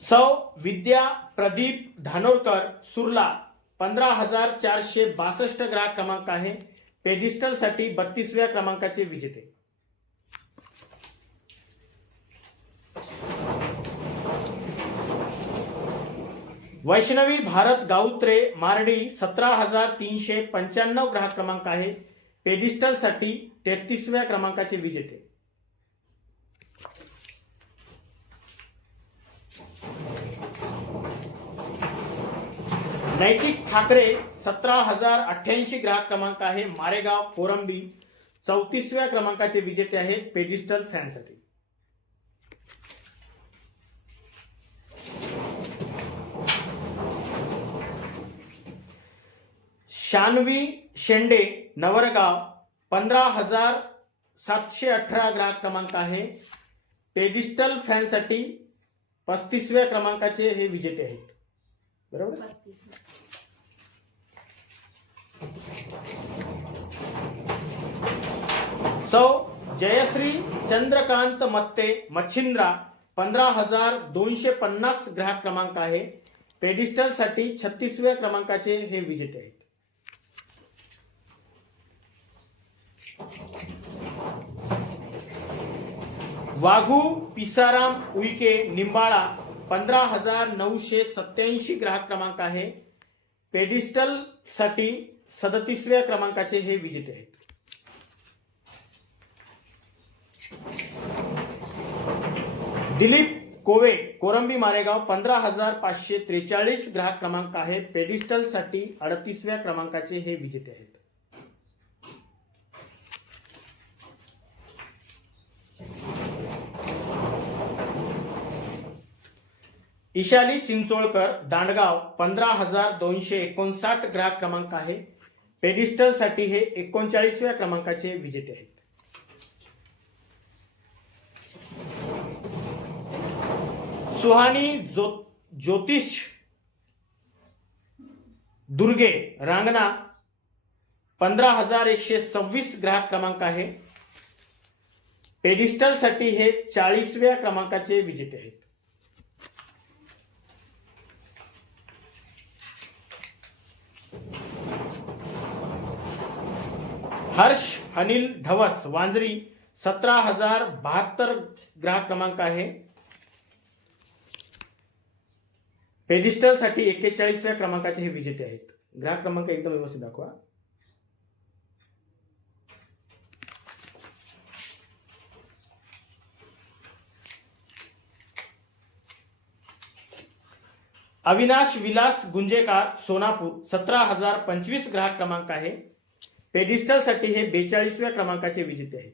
सौ विद्या प्रदीप धानोरकर सुरला 15,462 ग्राहक क्रमांक आहे. पेडिस्टल साठी 32व्या क्रमांकाचे विजेते. वैष्णवी भारत गाऊत्रे मारडी 17,395 ग्राहक क्रमांक आहे. पेडिस्टल साठी 33व्या क्रमांकाचे विजेते. नैतिक ठाकरे 17,088 ग्राहक क्रमांक आहे. मारेगाव कोरंबी 34व्या क्रमांकाचे विजेते आहेत. पेडिस्टल फॅनसाठी. शानवी शेंडे नवरगाव 15,718 ग्राहक क्रमांक आहे. पेडिस्टल फॅनसाठी 35व्या क्रमांकाचे हे विजेते आहेत. बरोबर. सौ जयश्री चंद्रकांत मत्ते मच्छिंद्रा 15,250 ग्राहक क्रमांक आहे. पेडिस्टल साठी 36व्या क्रमांकाचे हे विजेते आहेत. वाघू पिसाराम उईके निंबाळा 15,987 ग्राहक क्रमांक आहे. पेडिस्टल साठी 37व्या क्रमांकाचे हे विजेते आहेत. दिलीप कोवे कोरंबी मारेगाव 15,543 ग्राहक क्रमांक आहे. पेडिस्टल साठी 38व्या क्रमांकाचे हे विजेते आहेत. ईशाली चिंचोळकर दांडगाव 15,259 ग्राहक क्रमांक आहे. पेडिस्टल साठी हे 39व्या क्रमांकाचे विजेते आहेत. सुहानी ज्योतिष दुर्गे रांगणा 15,126 ग्राहक क्रमांक आहे. पेडिस्टल साठी हे 40व्या क्रमांकाचे विजेते आहेत. हर्ष अनिल ढवस वांजरी 17,072 ग्राहक क्रमांक आहे. पेडिस्टल साठी 41व्या क्रमांकाचे हे विजेते आहेत. ग्राहक क्रमांक एकदम व्यवस्थित दाखवा. अविनाश विलास गुंजेकार सोनापूर 17,025 ग्राहक क्रमांक आहे. पेडिस्टल साठी हे 42व्या क्रमांकाचे विजेते आहेत.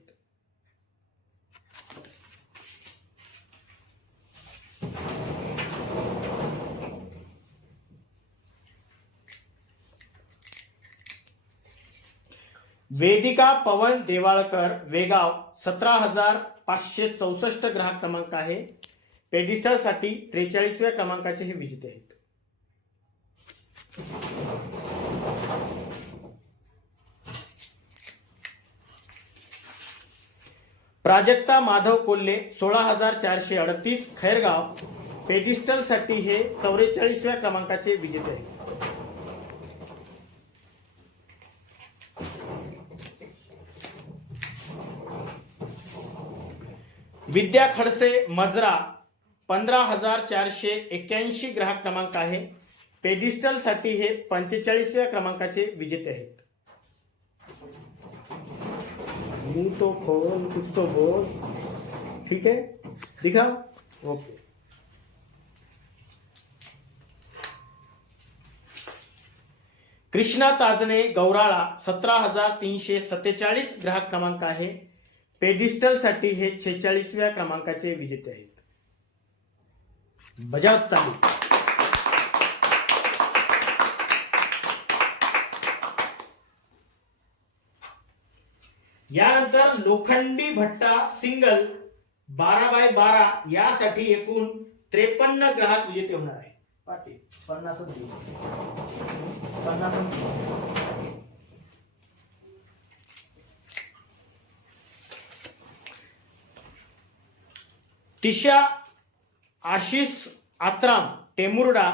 वेदिका पवन देवाळकर वेगाव 17,564 ग्राहक क्रमांक आहे. पेडिस्टल साठी 43व्या क्रमांकाचे हे विजेते आहेत. प्राजक्ता माधव कोल्हे 16,438 खैरगाव पेडिस्टल साठी हे 44व्या क्रमांकाचे विजेते आहेत. विद्या खडसे मजरा 15,481 ग्राहक क्रमांक आहे. पेडिस्टल साठी हे 45व्या क्रमांकाचे विजेते आहेत. मुंह तो खोल, कुछ तो बोल. ठीक है, दिखा. ओके. कृष्णा ताजने गौराळा 17,347 ग्राहक क्रमांक आहे. पेडिस्टल साठी हे 46व्या क्रमांकाचे विजेते आहेत. बजाव ताली. यानंतर लोखंडी भट्टा सिंगल 12x12 यासाठी एकूण 53 ग्राहक विजेते होणार आहे. पाटील 50 तिशा आशिष आत्राम टेमुर्डा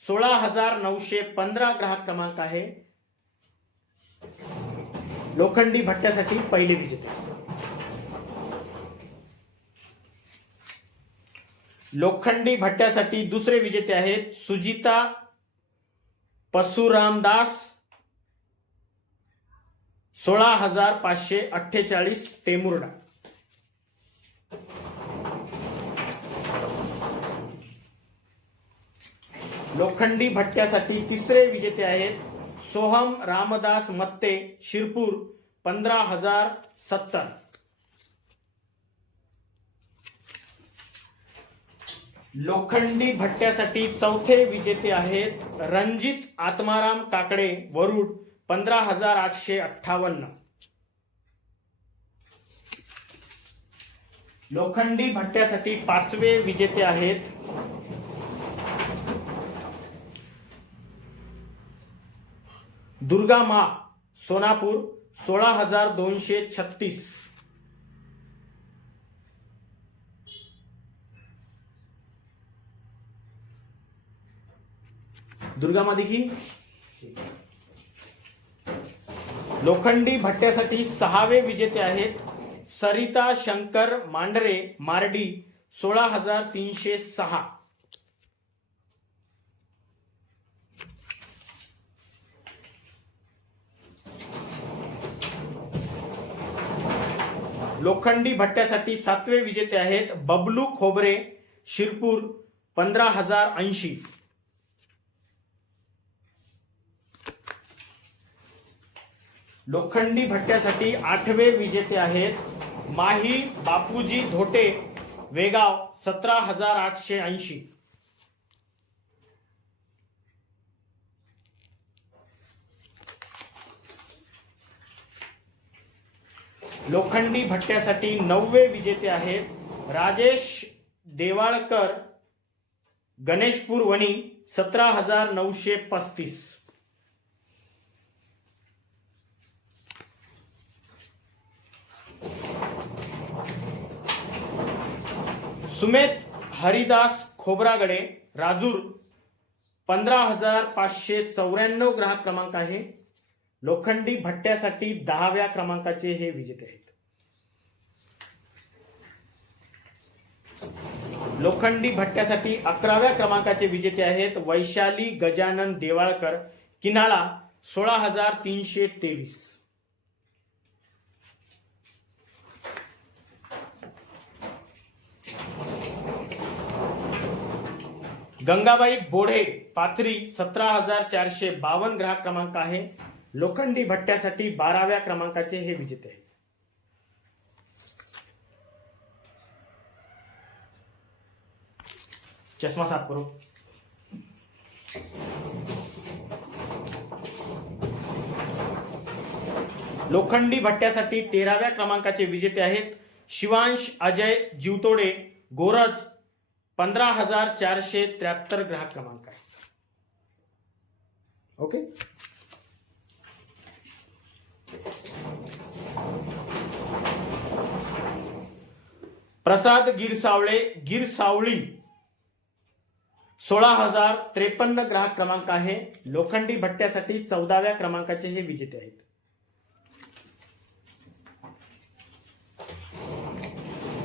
16,915 ग्राहक क्रमांक आहे. लोखंडी भट्ट्यासाठी पहिले विजेते. लोखंडी भट्ट्यासाठी दुसरे विजेते आहेत सुजिता परशुरामदास 16,548 टेमुर्डा. लोखंडी भट्ट्यासाठी तिसरे विजेते आहेत सोहम रामदास मत्ते शिरपूर 15,070. लोखंडी भट्ट्यासाठी चौथे विजेते आहेत रणजित आत्माराम काकडे वरुड 15,858. लोखंडी भट्ट्यासाठी पाचवे विजेते आहेत दुर्गा मा सोनापूर 16,236. दुर्गा मा देखी. लोखंडी भट्ट्यासाठी सहावे विजेते आहेत सरिता शंकर मांढरे मार्डी 16,306. लोखंडी भट्ट्यासाठी सातवे विजेते आहेत बबलू खोबरे शिरपूर 15,080. लोखंडी भट्ट्यासाठी आठवे विजेते आहेत माही बापूजी धोटे वेगाव 17,880. लोखंडी भट्ट्यासाठी नववे विजेते आहेत राजेश देवाळकर गणेशपूर वणी 17,935. सुमेत हरिदास खोब्रागडे राजूर 15,594 ग्राहक क्रमांक आहे. लोखंडी भट्ट्यासाठी 10व्या क्रमांकाचे हे विजेते आहेत. लोखंडी भट्ट्यासाठी 11व्या क्रमांकाचे विजेते आहेत वैशाली गजानन देवाळकर किनाळा 16,323. गंगाबाई बोढे पाथरी 17,452 ग्राहक क्रमांक आहे. लोखंडी भट्ट्यासाठी 12व्या क्रमांकाचे हे विजेते आहेत. चष्मा साफ करो. लोखंडी भट्ट्यासाठी 13व्या क्रमांकाचे विजेते आहेत शिवांश अजय जीवतोडे गोरज 15,473 ग्राहक क्रमांक आहे. ओके. प्रसाद गिरसावळे गिरसावळी 16,053 ग्राहक क्रमांक आहे. लोखंडी भट्ट्यासाठी 14व्या क्रमांकाचे हे विजेते आहेत.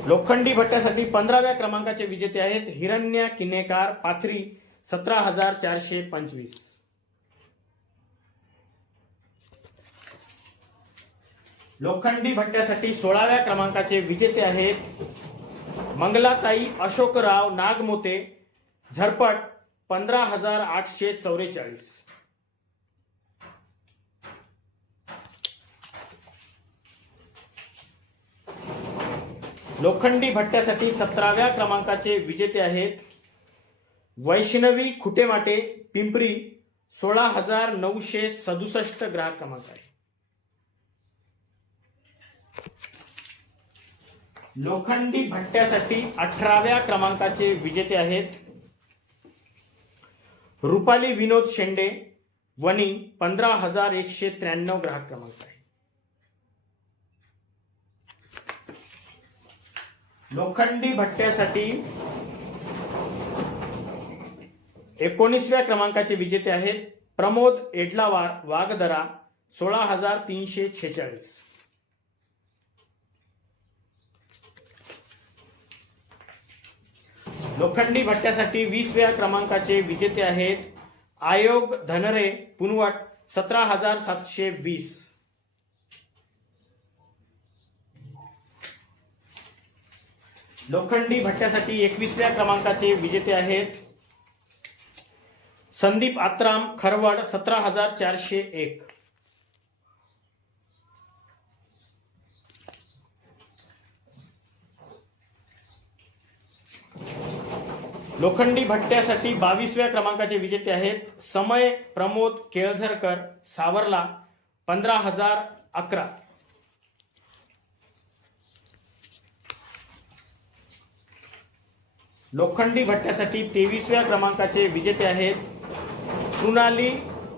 लोखंडी भट्ट्यासाठी 15व्या क्रमांकाचे विजेते आहेत हिरण्य किनेकार पाथरी 17,425. लोखंडी भट्ट्यासाठी 16व्या क्रमांकाचे विजेते आहेत मंगलाताई अशोकराव नागमोते झरपट 15,844. लोखंडी भट्ट्यासाठी 17व्या क्रमांकाचे विजेते आहेत वैष्णवी खुटेमाटे पिंपरी 16,967 ग्राहक क्रमांक आहे. लोखंडी भट्ट्यासाठी 18व्या क्रमांकाचे विजेते आहेत रुपाली विनोद शेंडे वणी 15,193 ग्राहक क्रमांक आहे. लोखंडी भट्ट्यासाठी 19व्या क्रमांकाचे विजेते आहेत प्रमोद एडलावार वागदरा 16,346. लोखंडी भट्ट्यासाठी 20व्या क्रमांकाचे विजेते आहेत आयोग धनरे पुनवट 17,720. लोखंडी भट्ट्यासाठी 21व्या क्रमांकाचे विजेते आहेत संदीप आत्राम खरवड 17,401. लोखंडी भट्ट्यासाठी 22व्या क्रमांकाचे विजेते आहेत समय प्रमोद केळझरकर सावरला 15,011. लोखंडी भट्ट्यासाठी 23व्या क्रमांकाचे विजेते आहेत कृणाली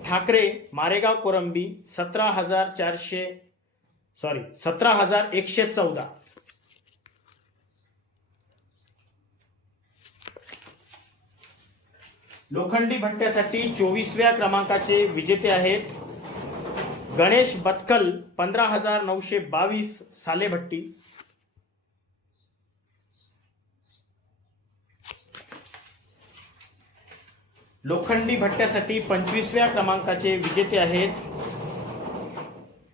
ठाकरे मारेगाव कोरंबी 17,114. लोखंडी भट्ट्यासाठी 24व्या क्रमांकाचे विजेते आहेत गणेश बतकल 15,922 सालेभट्टी. लोखंडी भट्ट्यासाठी 25व्या क्रमांकाचे विजेते आहेत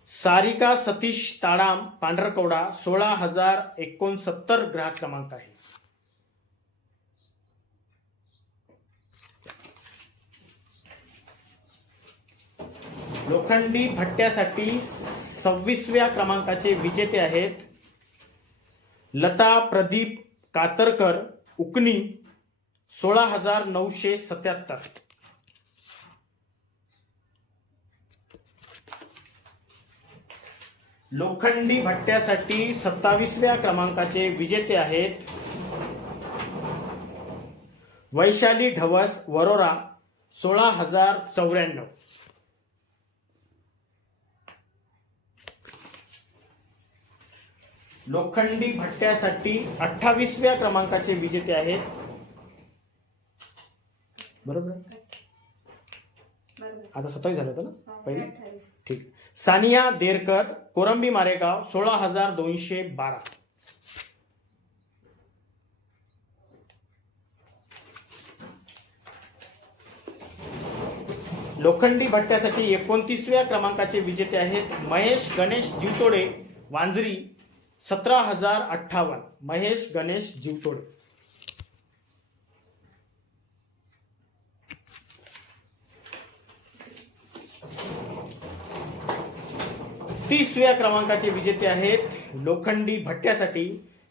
सारिका सतीश ताडाम पांढरकवडा 16,069 ग्राहक क्रमांक आहे. लोखंडी भट्ट्यासाठी 26व्या क्रमांकाचे विजेते आहेत लता प्रदीप कातरकर उकनी 16,977. लोखंडी भट्ट्यासाठी 27व्या क्रमांकाचे विजेते आहेत वैशाली ढवस वरोरा 16,094. लोखंडी भट्ट्यासाठी 28व्या क्रमांकाचे विजेते आहेत बरोबर आता 27 झालं होतं ना पहिले ठीक सानिया देरकर कोरंबी मारेगाव 16,212. लोखंडी भट्ट्यासाठी 29व्या क्रमांकाचे विजेते आहेत महेश गणेश जीवतोडे वांजरी 17,058. महेश गणेश जीवतोडे. तीसव्या क्रमांकाचे विजेते आहेत लोखंडी भट्ट्यासाठी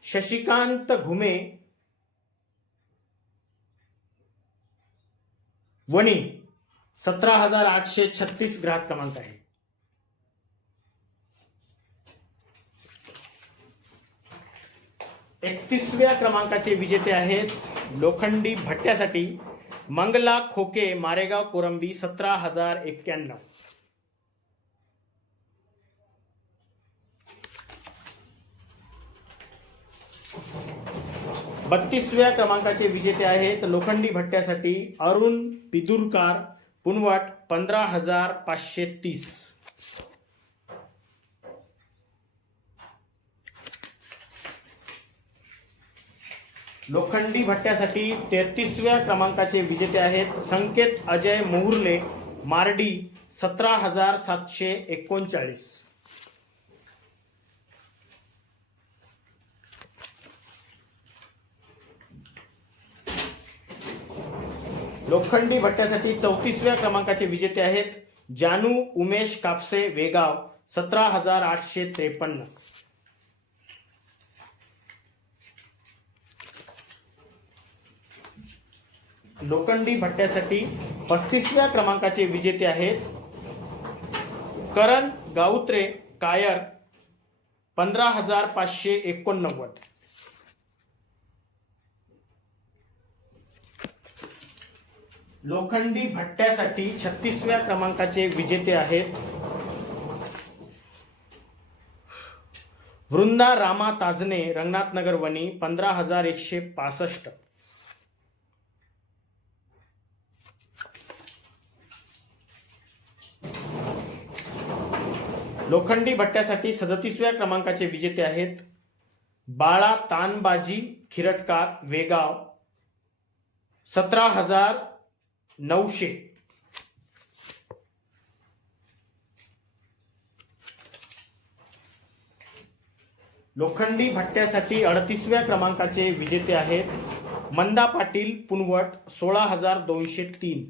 शशिकांत घुमे वणी 17,836 ग्राहक क्रमांक आहे. एकतीसव्या क्रमांकाचे विजेते आहेत लोखंडी भट्ट्यासाठी मंगला खोके मारेगाव कोरंबी 17,091. 32व्या क्रमांकाचे विजेते आहेत लोखंडी भट्ट्यासाठी अरुण पिदुरकार पुनवट 15,530. लोखंडी भट्ट्यासाठी 33व्या क्रमांकाचे विजेते आहेत संकेत अजय मोहुर्ले मार्डी 17,739. लोखंडी भट्ट्यासाठी 34व्या क्रमांकाचे विजेते आहेत जानू उमेश कापसे वेगाव 17,853. लोखंडी भट्ट्यासाठी 35व्या क्रमांकाचे विजेते आहेत करण गाऊत्रे कायर 15,589. लोखंडी भट्ट्यासाठी 36व्या क्रमांकाचे विजेते आहेत वृंदा रामा ताजने रंगनाथनगर वनी 15,165. लोखंडी भट्ट्यासाठी 37व्या क्रमांकाचे विजेते आहेत बाळा तानबाजी खिरटकार वेगाव 17,900. लोखंडी भट्ट्यासाठी 38व्या क्रमांकाचे विजेते आहेत मंदा पाटील पुनवट 16,203.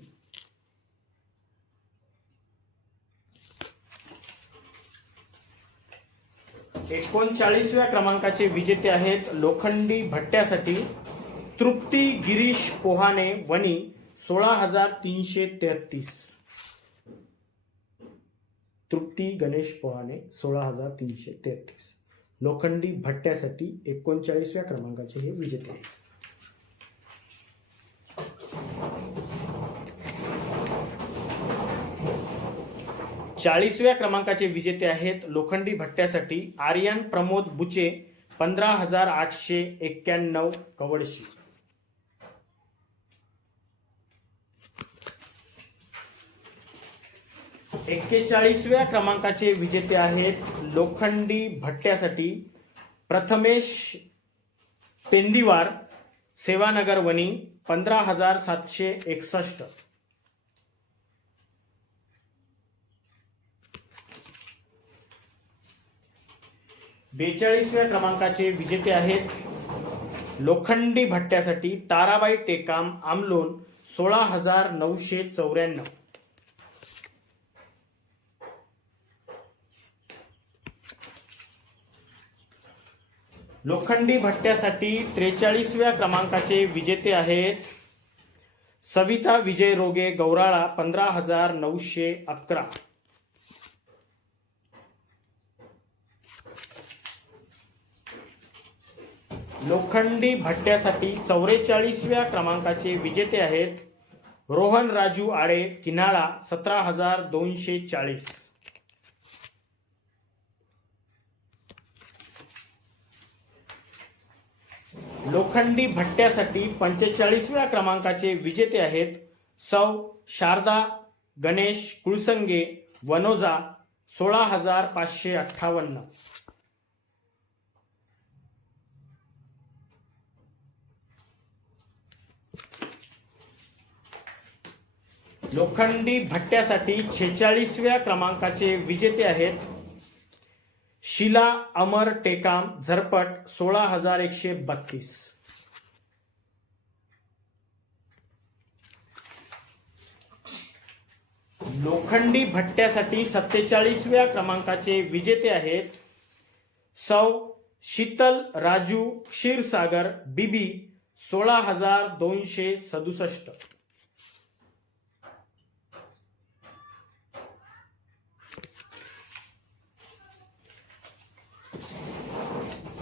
एकोणचाळीसव्या क्रमांकाचे विजेते आहेत लोखंडी भट्ट्यासाठी तृप्ती गिरीश पोहाने वनी 16,333. तृप्ती गणेश पोहाने 16,333. लोखंडी भट्ट्यासाठी 39व्या क्रमांकाचे हे विजेते आहेत. चाळीसव्या क्रमांकाचे विजेते आहेत लोखंडी भट्ट्यासाठी आर्यन प्रमोद बुचे 15,891 कवडशी. एक्केचाळीसव्या क्रमांकाचे विजेते आहेत लोखंडी भट्ट्यासाठी प्रथमेश पेंदीवार सेवानगर वनी 15,761. बेचाळीसव्या क्रमांकाचे विजेते आहेत लोखंडी भट्ट्यासाठी ताराबाई टेकाम आमलोन 16,994. लोखंडी भट्ट्यासाठी 43व्या क्रमांकाचे विजेते आहेत सविता विजय रोगे गौराळा 15,911. लोखंडी भट्ट्यासाठी 44व्या क्रमांकाचे विजेते आहेत रोहन राजू आडे किन्हाळा 17,240. लोखंडी भट्ट्यासाठी 45व्या क्रमांकाचे विजेते आहेत सौ शारदा गणेश कुळसंगे वनोजा 16,558. लोखंडी भट्ट्यासाठी 46व्या क्रमांकाचे विजेते आहेत शिला अमर टेकाम झरपट 16,132. लोखंडी भट्ट्यासाठी 47व्या क्रमांकाचे विजेते आहेत सौ शीतल राजू क्षीरसागर बीबी 16,267.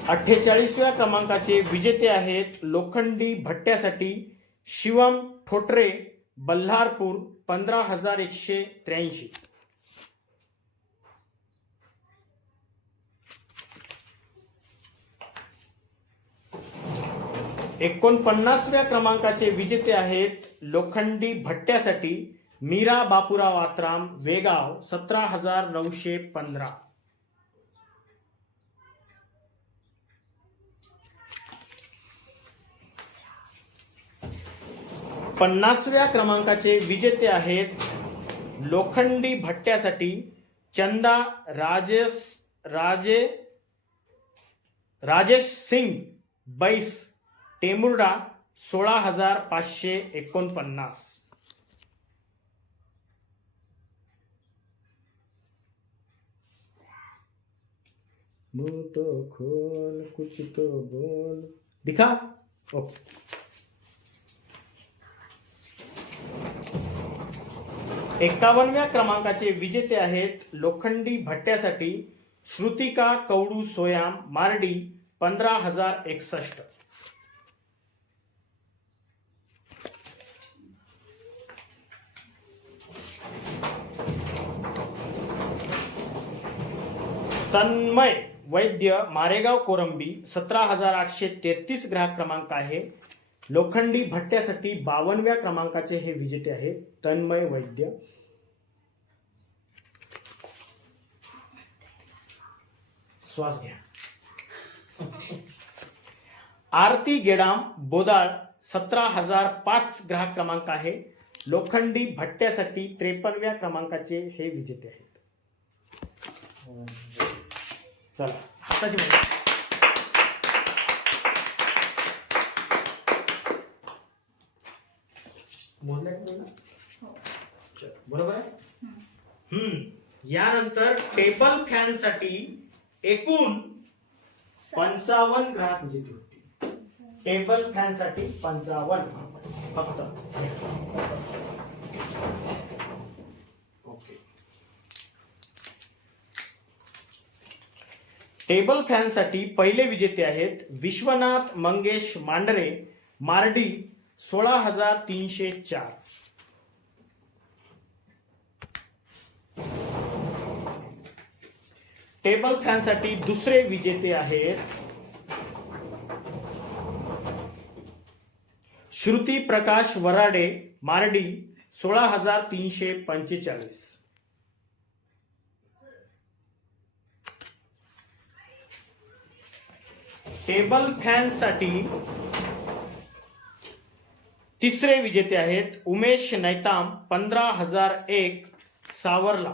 48व्या क्रमांकाचे विजेते आहेत लोखंडी भट्ट्यासाठी शिवम ठोटरे बल्हारपूर 15,183. 49व्या क्रमांकाचे विजेते आहेत लोखंडी भट्ट्यासाठी मीरा बापूराव आत्राम, वेगाव, 17,915. 50व्या क्रमांकाचे विजेते आहेत लोखंडी भट्ट्यासाठी चंदा राजेश सिंग बैस, टेमुर्डा, 16,549. मुंह तो खोल कुछ तो बोल, दिखा. ओके. 51व्या क्रमांकाचे विजेते आहेत लोखंडी भट्ट्यासाठी श्रुतिका कवडू सोयाम, मार्डी, 15,061. तन्मय वैद्य, मारेगाव, कोरंबी, 17,833 ग्राहक क्रमांक आहे. लोखंडी भट्ट्यासाठी 52व्या क्रमांकाचे हे विजेते आहेत तन्मय वैद्य. श्वास घ्या. आरती गेडाम, बोदाळ, 17,005 ग्राहक क्रमांक आहे. लोखंडी भट्ट्यासाठी 53व्या क्रमांकाचे हे विजेते आहेत. चला हाताची बरोबर आहे. यानंतर टेबल फॅन साठी एकूण 55 ग्राहक विजेते होते. टेबल फॅन साठी 55 फक्त. ओके. टेबल फॅन साठी पहिले विजेते आहेत विश्वनाथ मंगेश मांढरे, मार्डी, 16,304. टेबल फॅन साठी दुसरे विजेते आहेत श्रुती प्रकाश वराडे, मार्डी, 16,345. टेबल फॅन साठी तिसरे विजेते आहेत उमेश नैताम, 15,001, सावरला.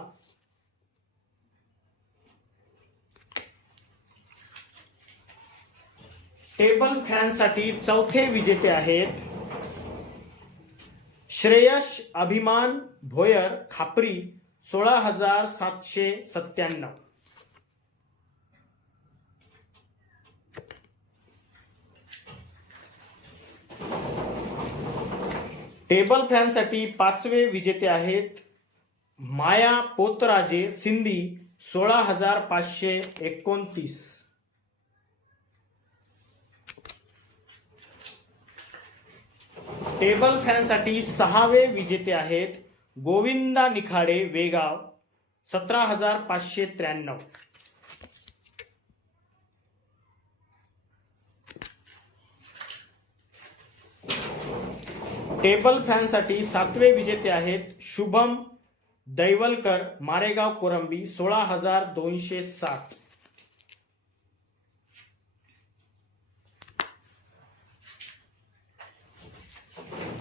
टेबल फॅन साठी चौथे विजेते आहेत श्रेयश अभिमान भोयर, खापरी, 16,797. टेबल फॅन साठी पाचवे विजेते आहेत माया पोतराजे, सिंधी, 16,529. टेबल फॅन साठी सहावे विजेते आहेत गोविंदा निखाडे, वेगाव, 17,593. टेबल फॅन साठी सातवे विजेते आहेत शुभम दैवलकर, मारेगाव, कोरंबी, 16,207.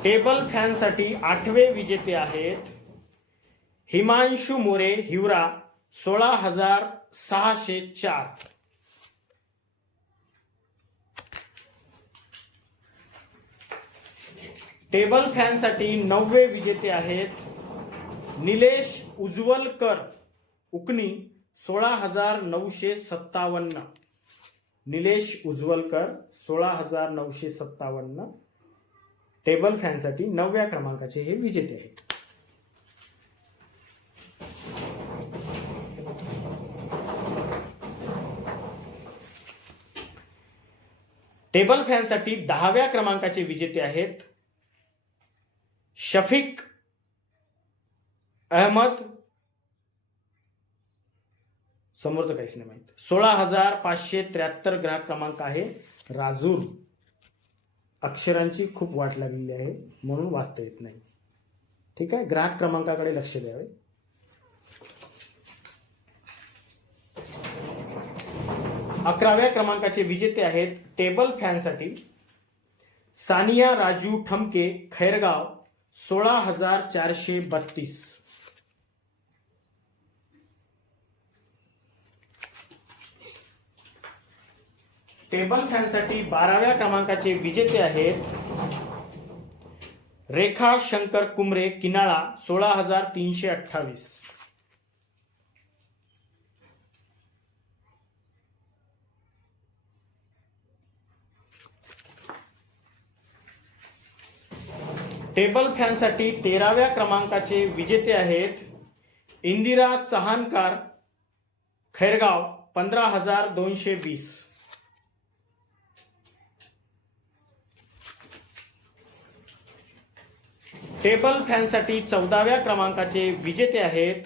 टेबल फॅन साठी आठवे विजेते आहेत हिमांशु मोरे, हिवरा, 16,604. टेबल फॅन साठी नववे विजेते आहेत निलेश उज्ज्वलकर, उकनी, 16,957. निलेश उज्ज्वलकर, 16,957. टेबल फॅन साठी 9व्या क्रमांकाचे हे विजेते आहेत. टेबल फॅन साठी 10व्या क्रमांकाचे विजेते आहेत शफीक अहमद, समोरचं काहीच नाही माहित, 16,573 ग्राहक क्रमांक आहे, राजूर. अक्षरांची खूप वाट लागलेली आहे म्हणून वाचता येत नाही. ठीक आहे, ग्राहक क्रमांकाकडे लक्ष द्यावे. 11व्या क्रमांकाचे विजेते आहेत टेबल फॅनसाठी सानिया राजू ठमके, खैरगाव, 16,432. टेबल फॅनसाठी 12व्या क्रमांकाचे विजेते आहेत रेखा शंकर कुमरे, किनाळा, 16,328. टेबल फॅनसाठी 13व्या क्रमांकाचे विजेते आहेत इंदिरा चहानकार, खैरगाव, 15,220. टेबल फॅनसाठी 14व्या क्रमांकाचे विजेते आहेत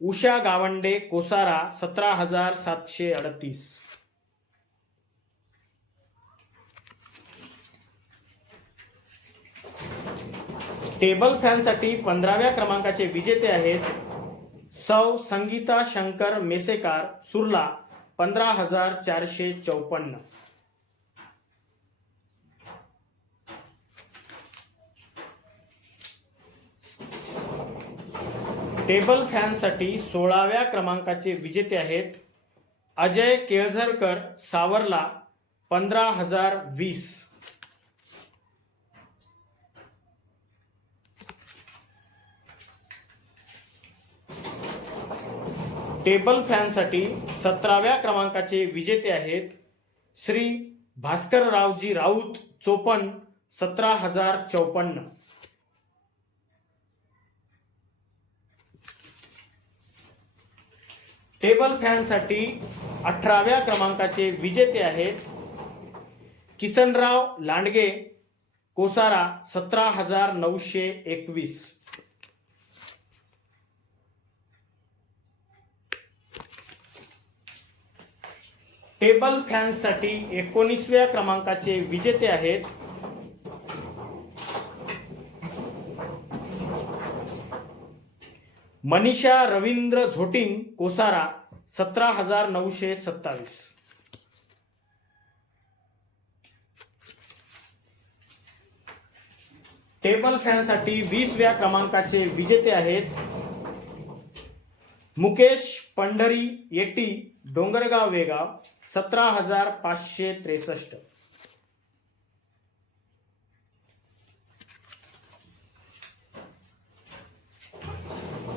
उषा गावंडे, कोसारा, 17,738. टेबल फॅनसाठी 15व्या क्रमांकाचे विजेते आहेत सौ संगीता शंकर मेसेकार, सुरला, 15,454. टेबल फॅनसाठी 16व्या क्रमांकाचे विजेते आहेत अजय केळझरकर, सावरला, 15,020. टेबल फॅनसाठी 17व्या क्रमांकाचे विजेते आहेत श्री भास्कररावजी राऊत, चोपन, 17,054. टेबल फॅनसाठी 18व्या क्रमांकाचे विजेते आहेत किसनराव लांडगे, कोसारा, 17,921. टेबल फॅनसाठी 19व्या क्रमांकाचे विजेते आहेत मनीषा रवींद्र झोटिंग, कोसारा, 17,927. टेबल फॅनसाठी 20व्या क्रमांकाचे विजेते आहेत मुकेश पंढरी येटी, डोंगरगाव वेगाव, 17,563.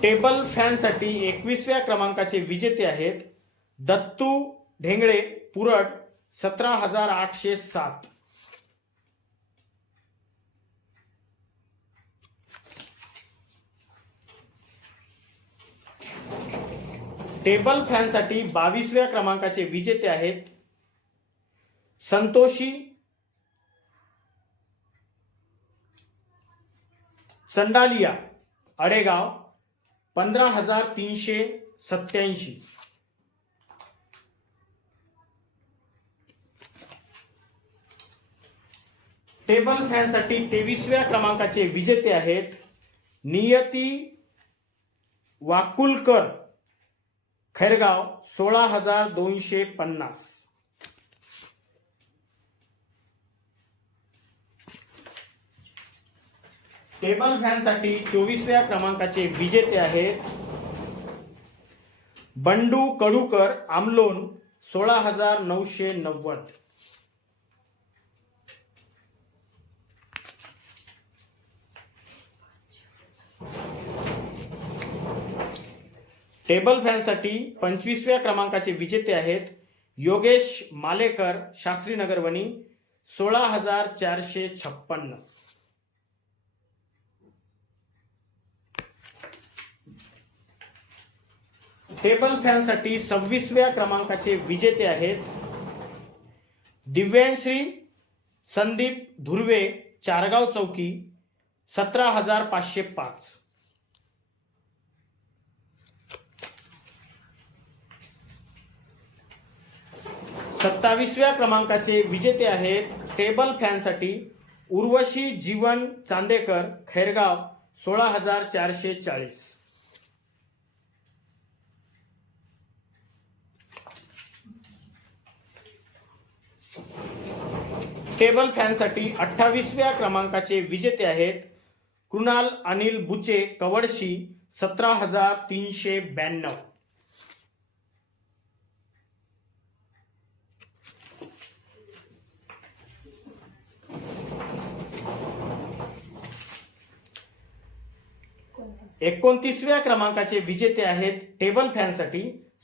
टेबल फॅनसाठी 21व्या क्रमांकाचे विजेते आहेत दत्तू ढेंगळे, पुरड, 17,807. टेबल फॅनसाठी 22व्या क्रमांकाचे विजेते आहेत संतोषी संडालिया, अडेगाव, 15,387. टेबल फॅनसाठी 23व्या क्रमांकाचे विजेते आहेत नियती वाकुलकर, खैरगाव, 16,250. टेबल फॅनसाठी 24व्या क्रमांकाचे विजेते आहेत बंडू कडूकर, आमलोन, 16,990. टेबल फॅनसाठी 25व्या क्रमांकाचे विजेते आहेत योगेश मालेकर, शास्त्रीनगर वणी, 16,456. टेबल फॅनसाठी 26व्या क्रमांकाचे विजेते आहेत दिव्यांश्री संदीप धुर्वे, चारगाव चौकी, 17,505. 27व्या क्रमांकाचे विजेते आहेत टेबल फॅनसाठी उर्वशी जीवन चांदेकर खैरगाव 16,440. टेबल फॅनसाठी 28व्या क्रमांकाचे विजेते आहेत कृणाल अनिल बुचे कवडशी 17,392. एकोणतीसव्या क्रमांकाचे विजेते आहेत टेबल फॅनसाठी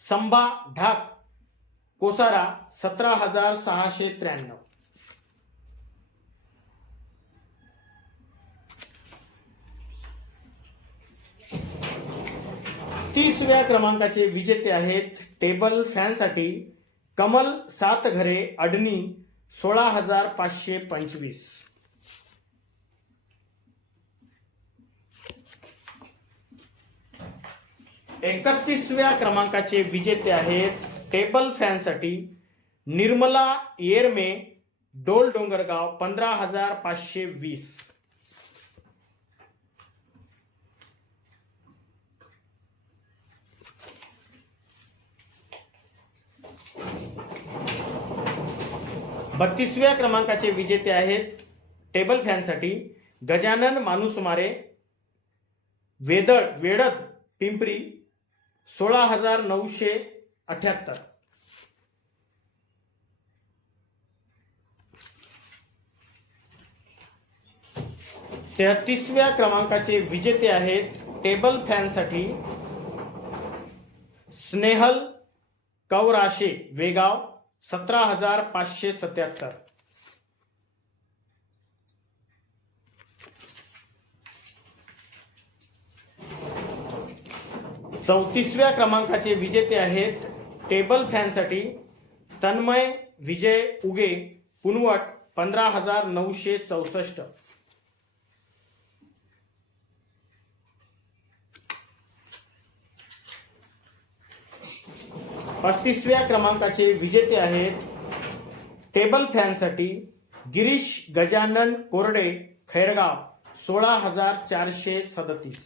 संभा ढाक कोसारा 17,693. 30व्या क्रमांकाचे विजेते आहेत टेबल फॅनसाठी कमल सातघरे अडणी 16,525. एकतीसव्या क्रमांकाचे विजेते आहेत टेबल फॅनसाठी निर्मला येरमे डोल डोंगरगाव 15,520. बत्तीसव्या क्रमांकाचे विजेते आहेत टेबल फॅनसाठी गजानन मानुसमारे वेडद पिंपरी 16,978. 33व्या क्रमांकाचे विजेते आहेत टेबल फॅनसाठी स्नेहल कौराशे वेगाव 17,577. 34व्या क्रमांकाचे विजेते आहेत टेबल फॅनसाठी तन्मय विजय उगे पुनवट 15,964. 35व्या क्रमांकाचे विजेते आहेत टेबल फॅनसाठी गिरीश गजानन कोरडे खैरगाव 16,437.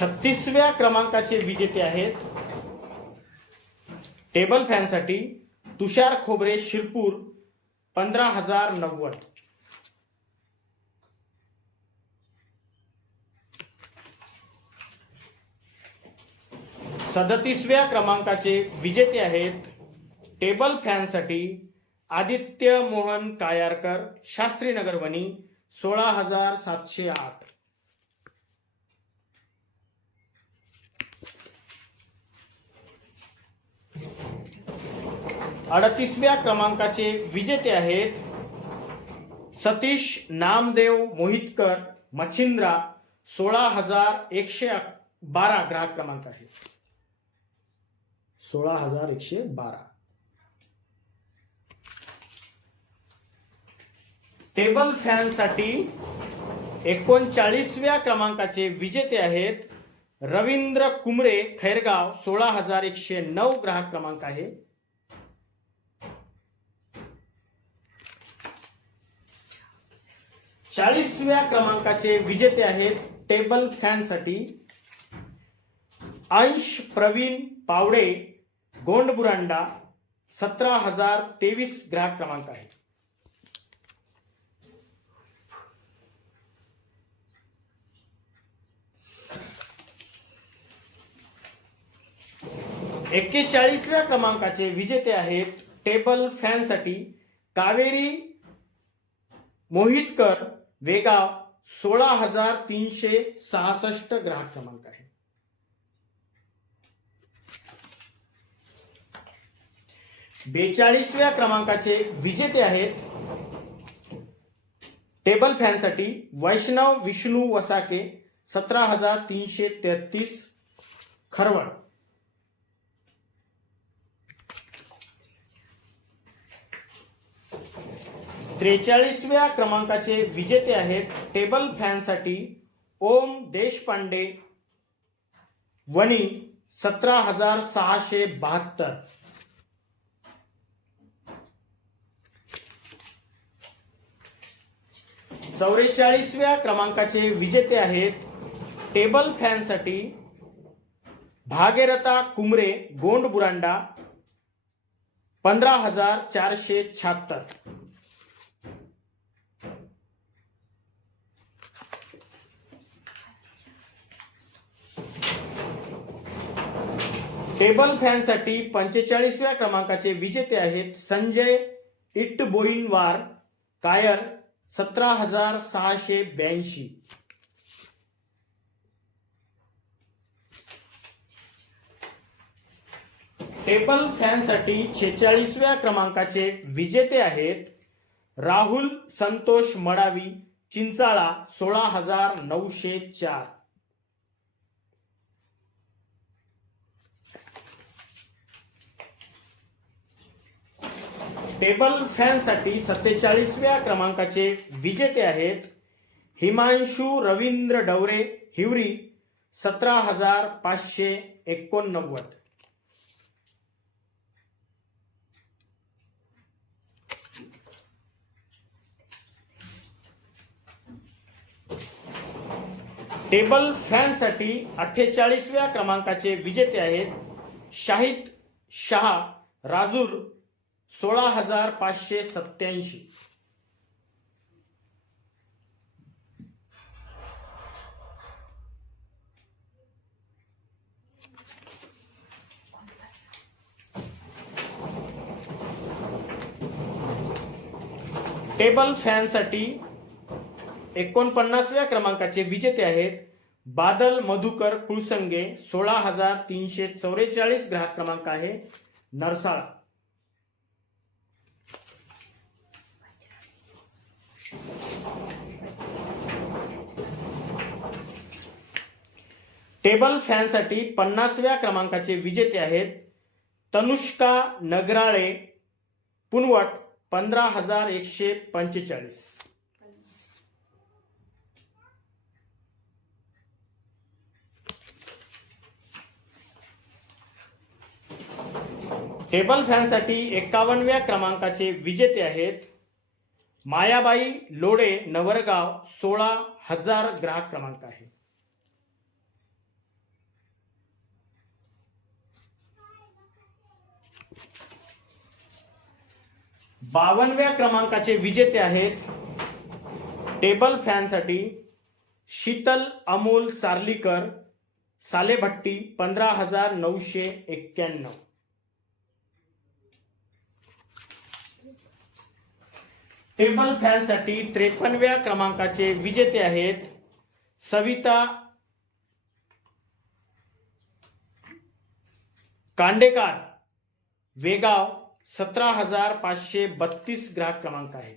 36व्या क्रमांकाचे विजेते आहेत टेबल फॅनसाठी तुषार खोबरे शिरपूर 15,090. 37व्या क्रमांकाचे विजेते आहेत टेबल फॅनसाठी आदित्य मोहन कायारकर शास्त्रीनगर वणी 16,708. 38व्या क्रमांकाचे विजेते आहेत सतीश नामदेव मोहितकर मच्छिंद्रा 16,112 ग्राहक क्रमांक आहे 16,112. टेबल फॅनसाठी 39व्या क्रमांकाचे विजेते आहेत रवींद्र कुमरे खैरगाव 16,109 ग्राहक क्रमांक आहे. 40व्या क्रमांकाचे विजेते आहेत टेबल फॅनसाठी अंश प्रवीण पावडे गोंडबुरांडा 17,023 ग्राहक क्रमांक आहे. 41व्या क्रमांकाचे विजेते आहेत टेबल फॅनसाठी कावेरी मोहितकर वेगाव 16,366 ग्राहक क्रमांक आहे. 42व्या क्रमांकाचे विजेते आहेत टेबल फॅनसाठी वैष्णव विष्णू वसाके 17,333 खरवड. 43व्या क्रमांकाचे विजेते आहेत टेबल फॅनसाठी ओम देशपांडे वणी 17,672. चौवेचाळीसव्या क्रमांकाचे विजेते आहेत टेबल फॅनसाठी भागीरथा कुमरे गोंड बुरांडा 15,476. टेबल फॅनसाठी 45व्या क्रमांकाचे विजेते आहेत संजय इट्टबोईनवार कायर 17,682. टेबल फॅनसाठी 46व्या क्रमांकाचे विजेते आहेत राहुल संतोष मडावी चिंचाळा 16,904. टेबल फॅनसाठी 47व्या क्रमांकाचे विजेते आहेत हिमांशू रवींद्र डवरे हिवरी 17,589. टेबल फॅनसाठी 48व्या क्रमांकाचे विजेते आहेत शाहिद शहा राजूर 16,587. टेबल फॅनसाठी 49व्या क्रमांकाचे विजेते आहेत बादल मधुकर कुळसंगे 16,344. ग्राहक क्रमांक आहे नरसाळा. टेबल फॅनसाठी 50व्या क्रमांकाचे विजेते आहेत तनुष्का नगराळे पुनवट 15,145. टेबल फॅनसाठी 51व्या क्रमांकाचे विजेते आहेत मायाबाई लोडे नवरगाव 16,000. ग्राहक क्रमांक आहे. बावनव्या क्रमांकाचे विजेते आहेत टेबल फॅनसाठी शीतल अमोल चार्लीकर सालेभट्टी 15,991. टेबल फॅनसाठी 53व्या क्रमांकाचे विजेते आहेत सविता कांडेकार वेगाव 17,532. ग्राहक क्रमांक आहे.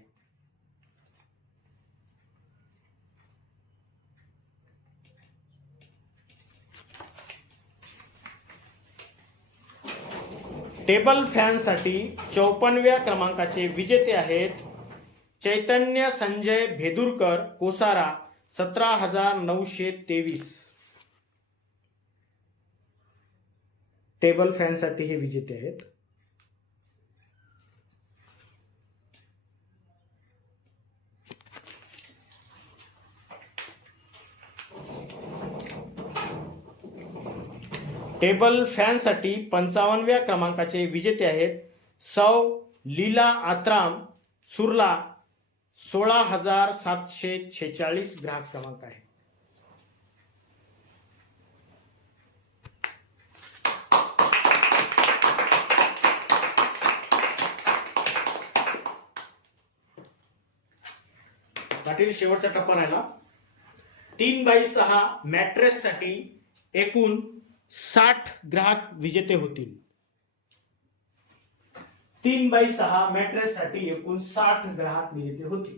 टेबल फॅनसाठी 54व्या क्रमांकाचे विजेते आहेत चैतन्य संजय भेदुरकर कोसारा 17,923. टेबल फॅनसाठी हे विजेते आहेत. टेबल फॅनसाठी 55व्या क्रमांकाचे विजेते आहेत सौ लीला आत्राम सुरला 16,746. ग्राहक क्रमांक आहे. पाटील शेवटचा टप्पा राहिला 3x6 मॅट्रेस साठी एकूण 60 ग्राहक विजेते होतील. 3x6 मॅट्रेस साठी एकूण 60 ग्राहक विजेते होतील.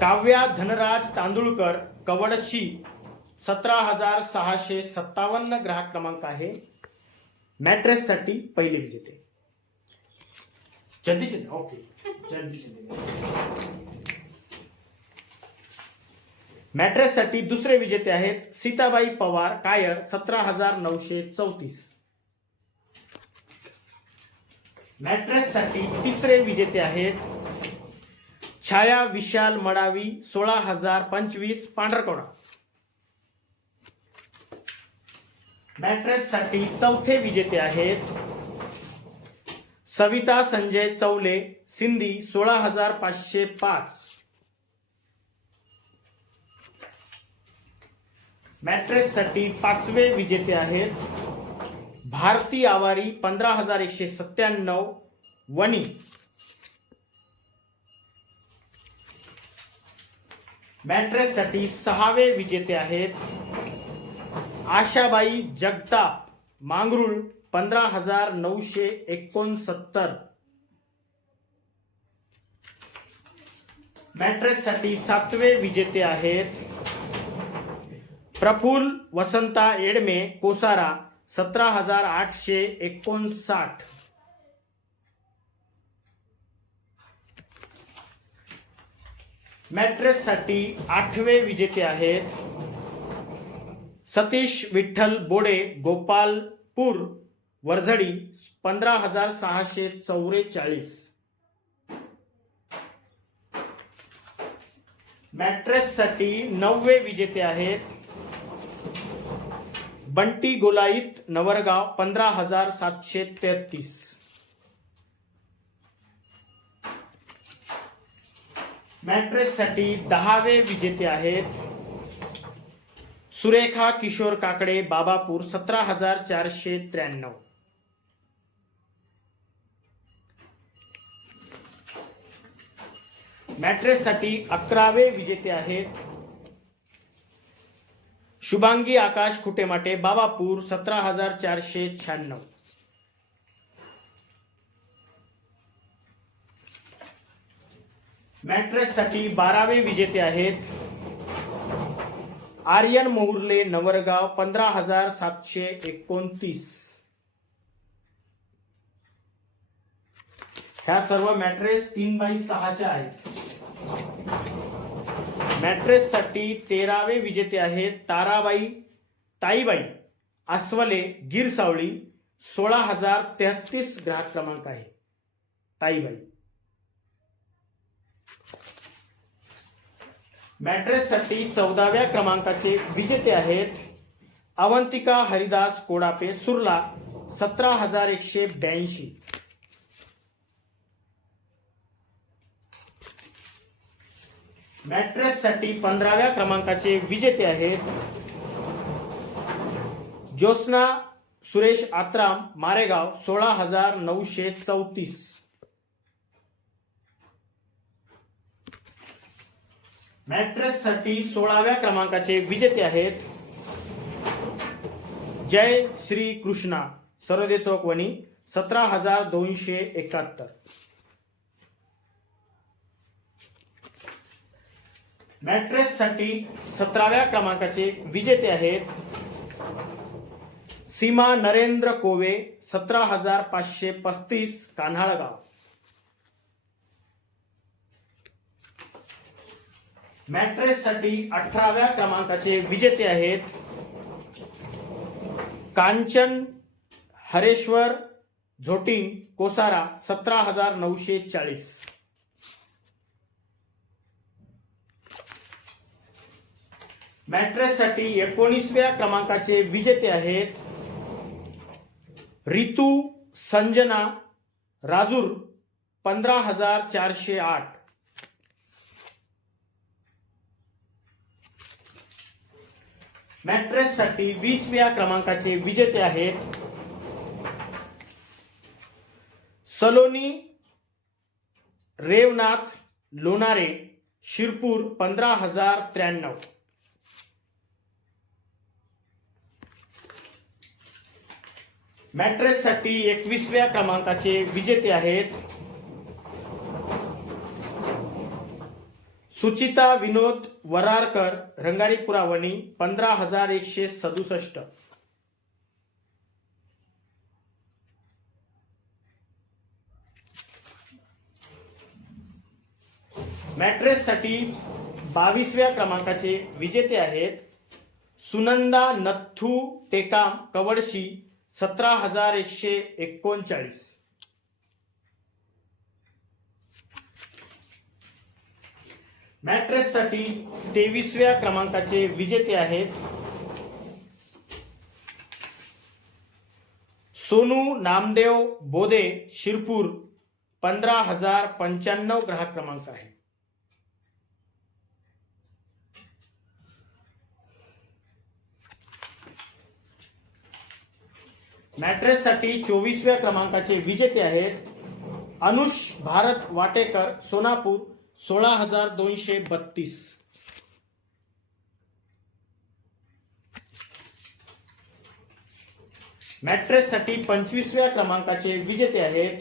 काव्या धनराज तांदुळकर कवडशी 17,657. ग्राहक क्रमांक आहे. मॅट्रेस साठी पहिले विजेते. चंदी शिंदे, ओके. चंदी शिंदे. मॅट्रेससाठी दुसरे विजेते आहेत सीताबाई पवार कायर 17,934. मॅट्रेससाठी तिसरे विजेते आहेत छाया विशाल मडावी 16,025 पांढरकवडा. मॅट्रेससाठी चौथे विजेते आहेत सविता संजय चौले सिंधी 16,505. मॅट्रेससाठी पाचवे विजेते आहेत भारती आवारी 15,197 वणी. मॅट्रेससाठी सहावे विजेते आहेत आशाबाई जगताप मांगरुळ 15,969. मॅट्रेससाठी सातवे विजेते आहेत प्रफुल्ल वसंता येडमे कोसारा 17,859. मॅट्रेससाठी आठवे विजेते आहेत सतीश विठ्ठल बोडे गोपालपूर वरझडी 15,644. मॅट्रेससाठी नववे विजेते आहेत बंटी गोलाईत नवरगाव 15,733. मॅट्रेससाठी दहावे विजेते आहेत सुरेखा किशोर काकडे बाबापूर 17,493. मॅट्रेससाठी 11वे विजेते आहेत शुभांगी आकाश खुटेमाटे बाबापूर 17,496. मॅट्रेससाठी 12वे विजेते आहेत आर्यन मोहुर्ले नवरगाव 15,729. ह्या सर्व मॅट्रेस 3x6 आहेत. मॅट्रेससाठी 13वे विजेते आहेत ताईबाई आस्वले गिर सावळी 16,033 ग्राहक क्रमांक आहे ताईबाई. मॅट्रेससाठी 14व्या क्रमांकाचे विजेते आहेत अवंतिका हरिदास कोडापे सुरला 17,182. मॅट्रेससाठी 15व्या क्रमांकाचे विजेते आहेत ज्योत्स्ना सुरेश आत्राम मारेगाव 16,934. मॅट्रेससाठी 16व्या क्रमांकाचे विजेते आहेत जय श्री कृष्णा सरोदे चौक वणी 17,271. मॅट्रेससाठी 17व्या क्रमांकाचे विजेते आहेत सीमा नरेंद्र कोवे 17,535 कान्हाळगाव. मॅट्रेससाठी 18व्या क्रमांकाचे विजेते आहेत कांचन हरेश्वर झोटिंग कोसारा 17,940. मॅट्रेससाठी 19व्या क्रमांकाचे विजेते आहेत रितू संजना राजूर 15,408. मॅट्रेससाठी 20व्या क्रमांकाचे विजेते आहेत सलोनी रेवनाथ लोणारे शिरपूर 15,093. मॅट्रेससाठी 21व्या क्रमांकाचे विजेते आहेत सुचिता विनोद वरारकर रंगारीपुरा वणी 15,167. मॅट्रेससाठी 22व्या क्रमांकाचे विजेते आहेत सुनंदा नथू टेकाम कवडशी 17,139. मॅट्रेससाठी 23व्या क्रमांकाचे विजेते आहेत सोनू नामदेव बोदे शिरपूर 15,095 ग्राहक क्रमांक आहे. मॅट्रेससाठी 24व्या क्रमांकाचे विजेते आहेत अनुष भारत वाटेकर सोनापूर 16,232. मॅट्रेससाठी 25व्या क्रमांकाचे विजेते आहेत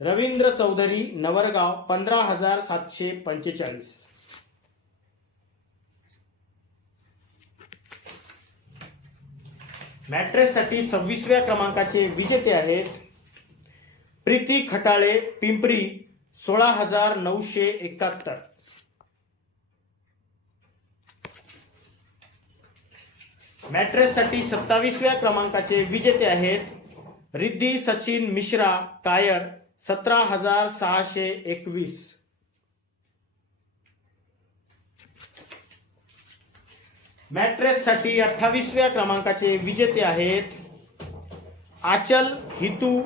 रवींद्र चौधरी नवरगाव 15,745. मॅट्रेससाठी 26व्या क्रमांकाचे विजेते आहेत प्रीती खटाळे पिंपरी 16,971. मॅट्रेससाठी 27व्या क्रमांकाचे विजेते आहेत रिद्धी सचिन मिश्रा कायर 17,621. मॅट्रेससाठी 28व्या क्रमांकाचे विजेते आहेत आचल हितू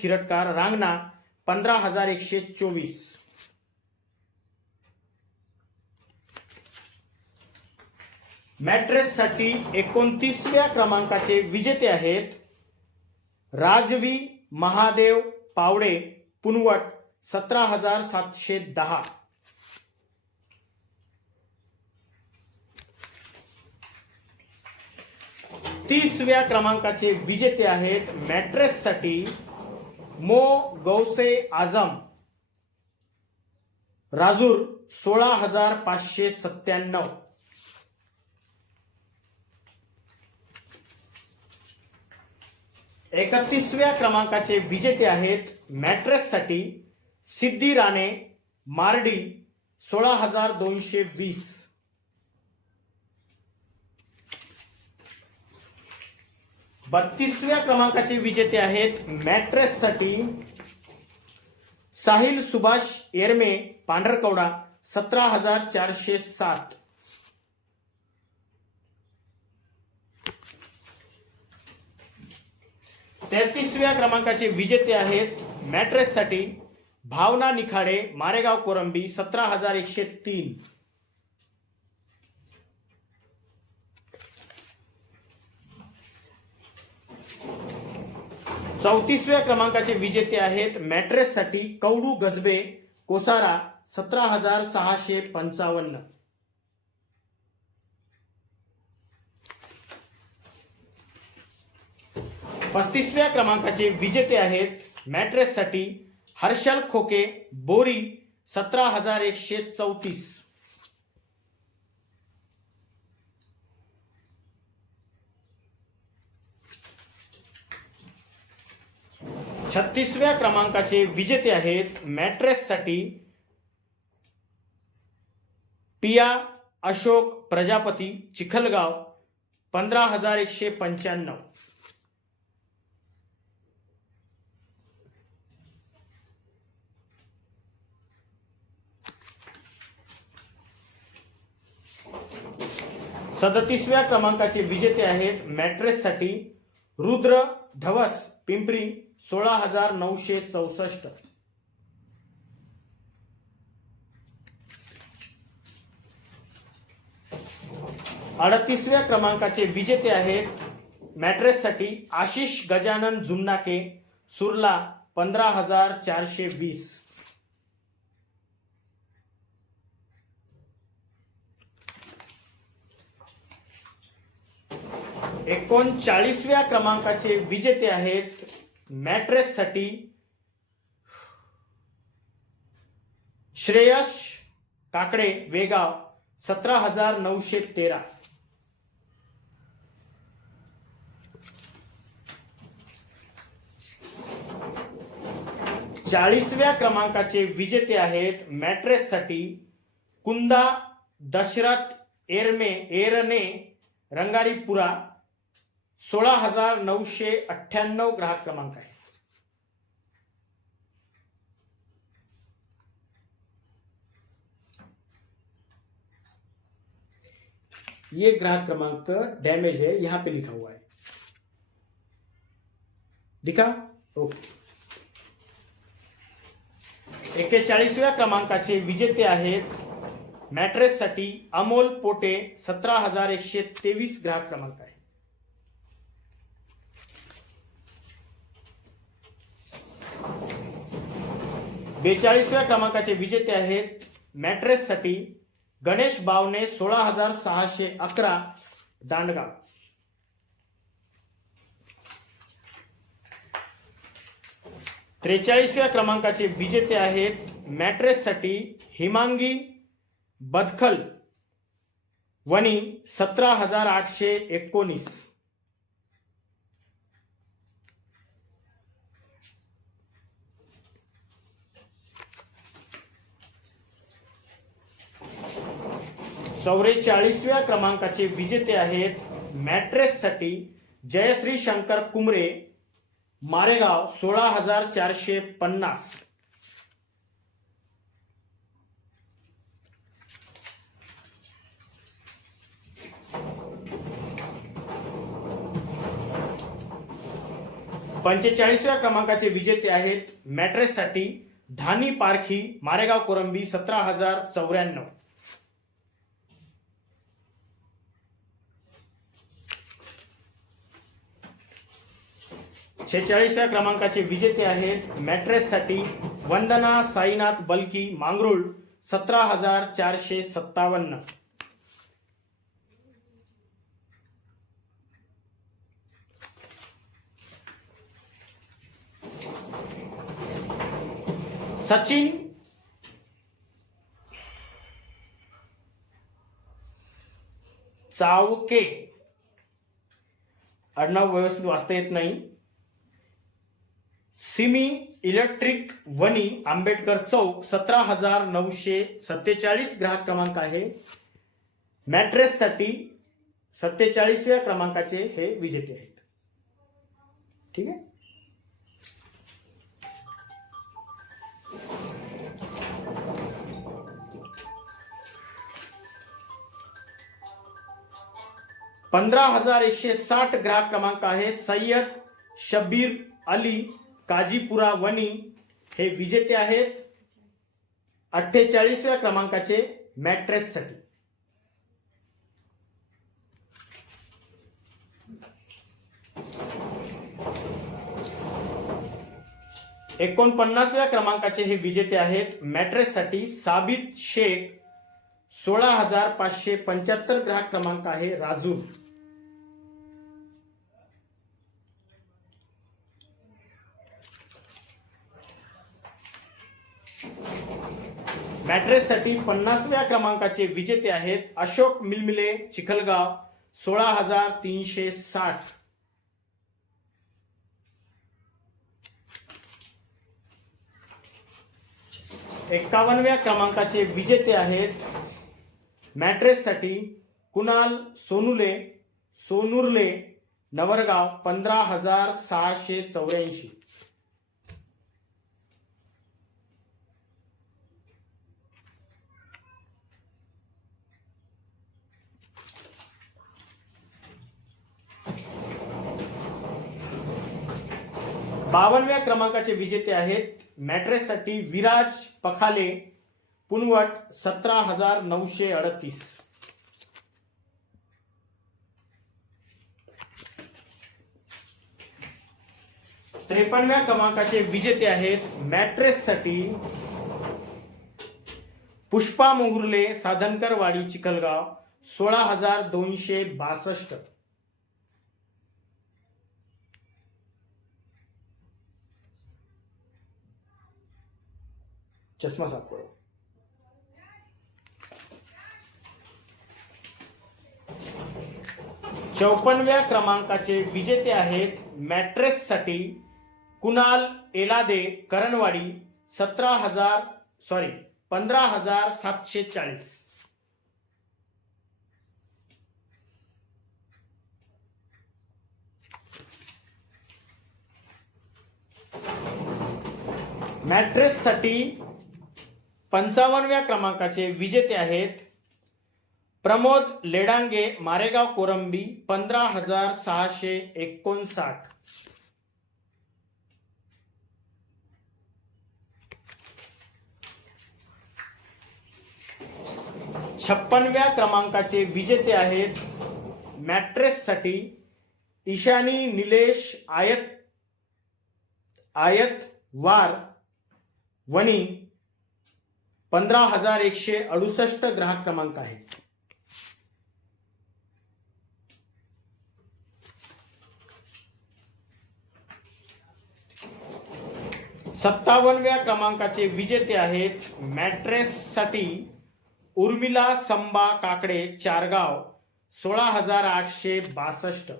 खिरटकार रांगणा 15,124. मॅट्रेससाठी 29व्या क्रमांकाचे विजेते आहेत राजवी महादेव पावडे पुनवट 17,710. तीसव्या क्रमांकाचे विजेते आहेत मॅट्रेससाठी मो गौसे आझम राजूर 16,597. एकतीसव्या क्रमांकाचे विजेते आहेत मॅट्रेससाठी सिद्धी राणे मार्डी 16,220. बत्तीसव्या क्रमांकाचे विजेते आहेत मॅट्रेससाठी साहिल सुभाष एरमे पांढरकवडा 17,407. तेहतीसव्या क्रमांकाचे विजेते आहेत मॅट्रेससाठी भावना निखाडे मारेगाव कोरंबी 17,103. चौतीसव्या क्रमांकाचे विजेते आहेत मॅट्रेससाठी कवडू गजबे कोसारा 17,655. पस्तीसव्या क्रमांकाचे विजेते आहेत मॅट्रेससाठी हर्षल खोके बोरी 17,134. छत्तीसव्या क्रमांकाचे विजेते आहेत मॅट्रेससाठी पिया अशोक प्रजापती चिखलगाव 15,195. सदतीसव्या क्रमांकाचे विजेते आहेत मॅट्रेससाठी रुद्र ढवस पिंपरी 16,964. अडतीसव्या क्रमांकाचे विजेते आहेत मॅट्रेससाठी आशिष गजानन जुन्नाके सुरला 15,420. 39व्या क्रमांकाचे विजेते आहेत मॅट्रेससाठी श्रेयस काकडे वेगाव 17,913. 40व्या क्रमांकाचे विजेते आहेत मॅट्रेससाठी कुंदा दशरथ एरने रंगारीपुरा 16,998 ग्राहक क्रमांक आहे. ये ग्राहक क्रमांक डैमेज है, यहां पे लिखा हुआ है, दिखा ओके. 41व्या क्रमांकाचे विजेते आहेत मॅट्रेससाठी अमोल पोटे 17,123 ग्राहक क्रमांक आहे. बेचाळीसव्या क्रमांकाचे विजेते आहेत मॅट्रेससाठी गणेश बावने 16,611 दांडगाव. त्रेचाळीसव्या क्रमांकाचे विजेते आहेत मॅट्रेससाठी हिमांगी बदखल वनी 17,819. चौवेचाळीसव्या क्रमांकाचे विजेते आहेत मॅट्रेससाठी जयश्री शंकर कुमरे मारेगाव 16,450. पंचेचाळीसव्या क्रमांकाचे विजेते आहेत मॅट्रेससाठी धानी पारखी मारेगाव कोरंबी 17,094. छेचाळीसव्या क्रमांकाचे विजेते आहेत मॅट्रेससाठी वंदना साईनाथ बलकी मांगरूळ 17,457. सचिन चावके, आडनाव व्यवस्थित वाचता येत नाही, सिमी इलेक्ट्रिक वनी आंबेडकर चौक 17,947 ग्राहक क्रमांक आहे. मॅट्रेससाठी 47व्या क्रमांकाचे हे विजेते आहेत. ठीक आहे. $15,160 ग्राहक क्रमांक आहे सय्यद शब्बीर अली काजीपुरा वनी, हे विजेते आहेत 48व्या क्रमांकाचे मॅट्रेससाठी. एकोणपन्नासव्या क्रमांकाचे हे विजेते आहेत मॅट्रेससाठी साबित शेख 16,575 ग्राहक क्रमांक आहे राजूर. मॅट्रेससाठी 50व्या क्रमांकाचे विजेते आहेत अशोक मिलमिले चिखलगाव 16,360. एकावन्नव्या क्रमांकाचे विजेते आहेत मॅट्रेससाठी कुणाल सोनुर्ले नवरगाव 15,684. बावन्नव्या क्रमांकाचे विजेते आहेत मॅट्रेससाठी विराज पखाले पुनवट 17,938. त्रेपन्नव्या क्रमांकाचे विजेते आहेत मॅट्रेससाठी पुष्पा मोहुर्ले साधनकरवाडी चिखलगाव 16,262. चष्मा साफ करो. चौपन्नव्या क्रमांकाचे विजेते आहेत मॅट्रेससाठी कुणाल एलादे करणवाडी 15,740. मॅट्रेससाठी 55व्या क्रमांकाचे विजेते आहेत प्रमोद लेडांगे मारेगाव कोरंबी 15,659. 56व्या क्रमांकाचे विजेते आहेत मॅट्रेससाठी ईशानी निलेश आयतवार वणी 15,168 ग्राहक क्रमांक आहे. सत्तावन्नव्या क्रमांकाचे विजेते आहेत मॅट्रेससाठी उर्मिला संबा काकडे चारगाव 16,862.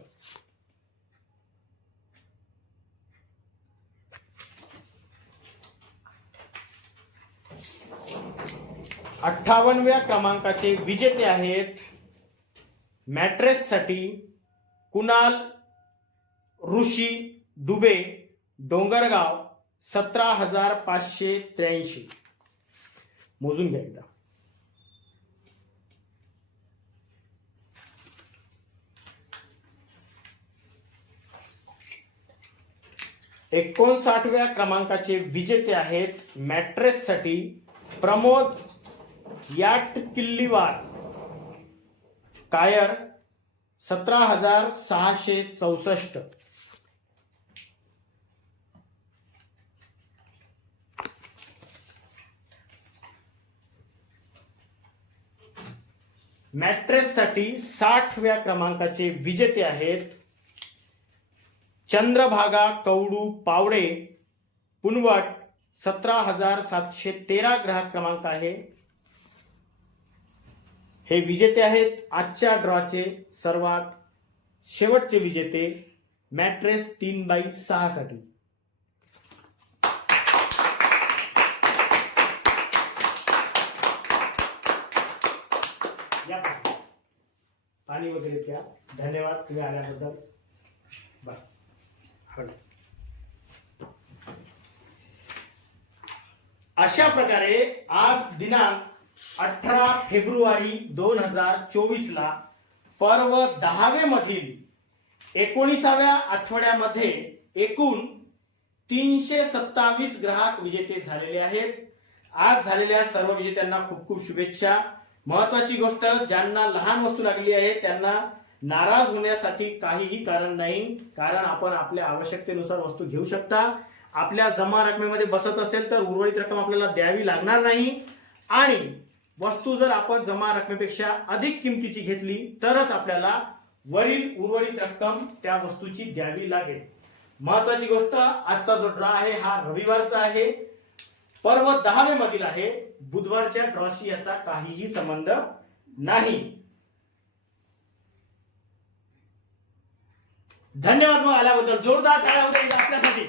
58व्या क्रमांकाचे विजेते आहेत मॅट्रेससाठी कुणाल ऋषी दुबे डोंगरगाव 17,583. मोजून घ्या एकदा. एकोणसाठव्या क्रमांकाचे विजेते आहेत मॅट्रेससाठी प्रमोद याटकिल्लीवार कायर 17,664. मॅट्रेससाठी 60व्या क्रमांकाचे विजेते आहेत चंद्रभागा कवडू पावडे पुनवट 17,713 ग्राहक क्रमांक आहे. हे विजेते आहेत आजच्या ड्रॉचे सर्वात शेवटचे विजेते मॅट्रेस 3x6 साठी. या पाणी वगैरे प्या. धन्यवाद तुम्ही आल्याबद्दल. बस अशा प्रकारे आज दिनांक 18 फेब्रुवारी 2024 ला पर्व 10वे मधील 19व्या आठवड्यामध्ये एकूण 327 ग्राहक विजेते झालेले आहेत. आज झालेल्या सर्व विजेत्यांना खूप खूप शुभेच्छा. महत्वाची गोष्ट, ज्यांना लहान वस्तू लागली आहे त्यांना नाराज होण्यासाठी काहीही कारण नाही, कारण आपण आपल्या आवश्यकतेनुसार वस्तू घेऊ शकता. आपल्या जमा रकमेमध्ये बसत असेल तर उर्वरित रक्कम आपल्याला द्यावी लागणार नाही आणि वस्तू जर आपण जमा रकमेपेक्षा अधिक किमतीची घेतली तरच आपल्याला वरील उर्वरित रक्कम त्या वस्तूची द्यावी लागेल. महत्वाची गोष्ट, आजचा जो ड्रॉ आहे हा रविवारचा आहे, पर्व 10वे मधील आहे. बुधवारच्या ड्रॉशी याचा काहीही संबंध नाही. धन्यवाद. मग आल्याबद्दल जोरदार टाळ्या होत्या आपल्यासाठी.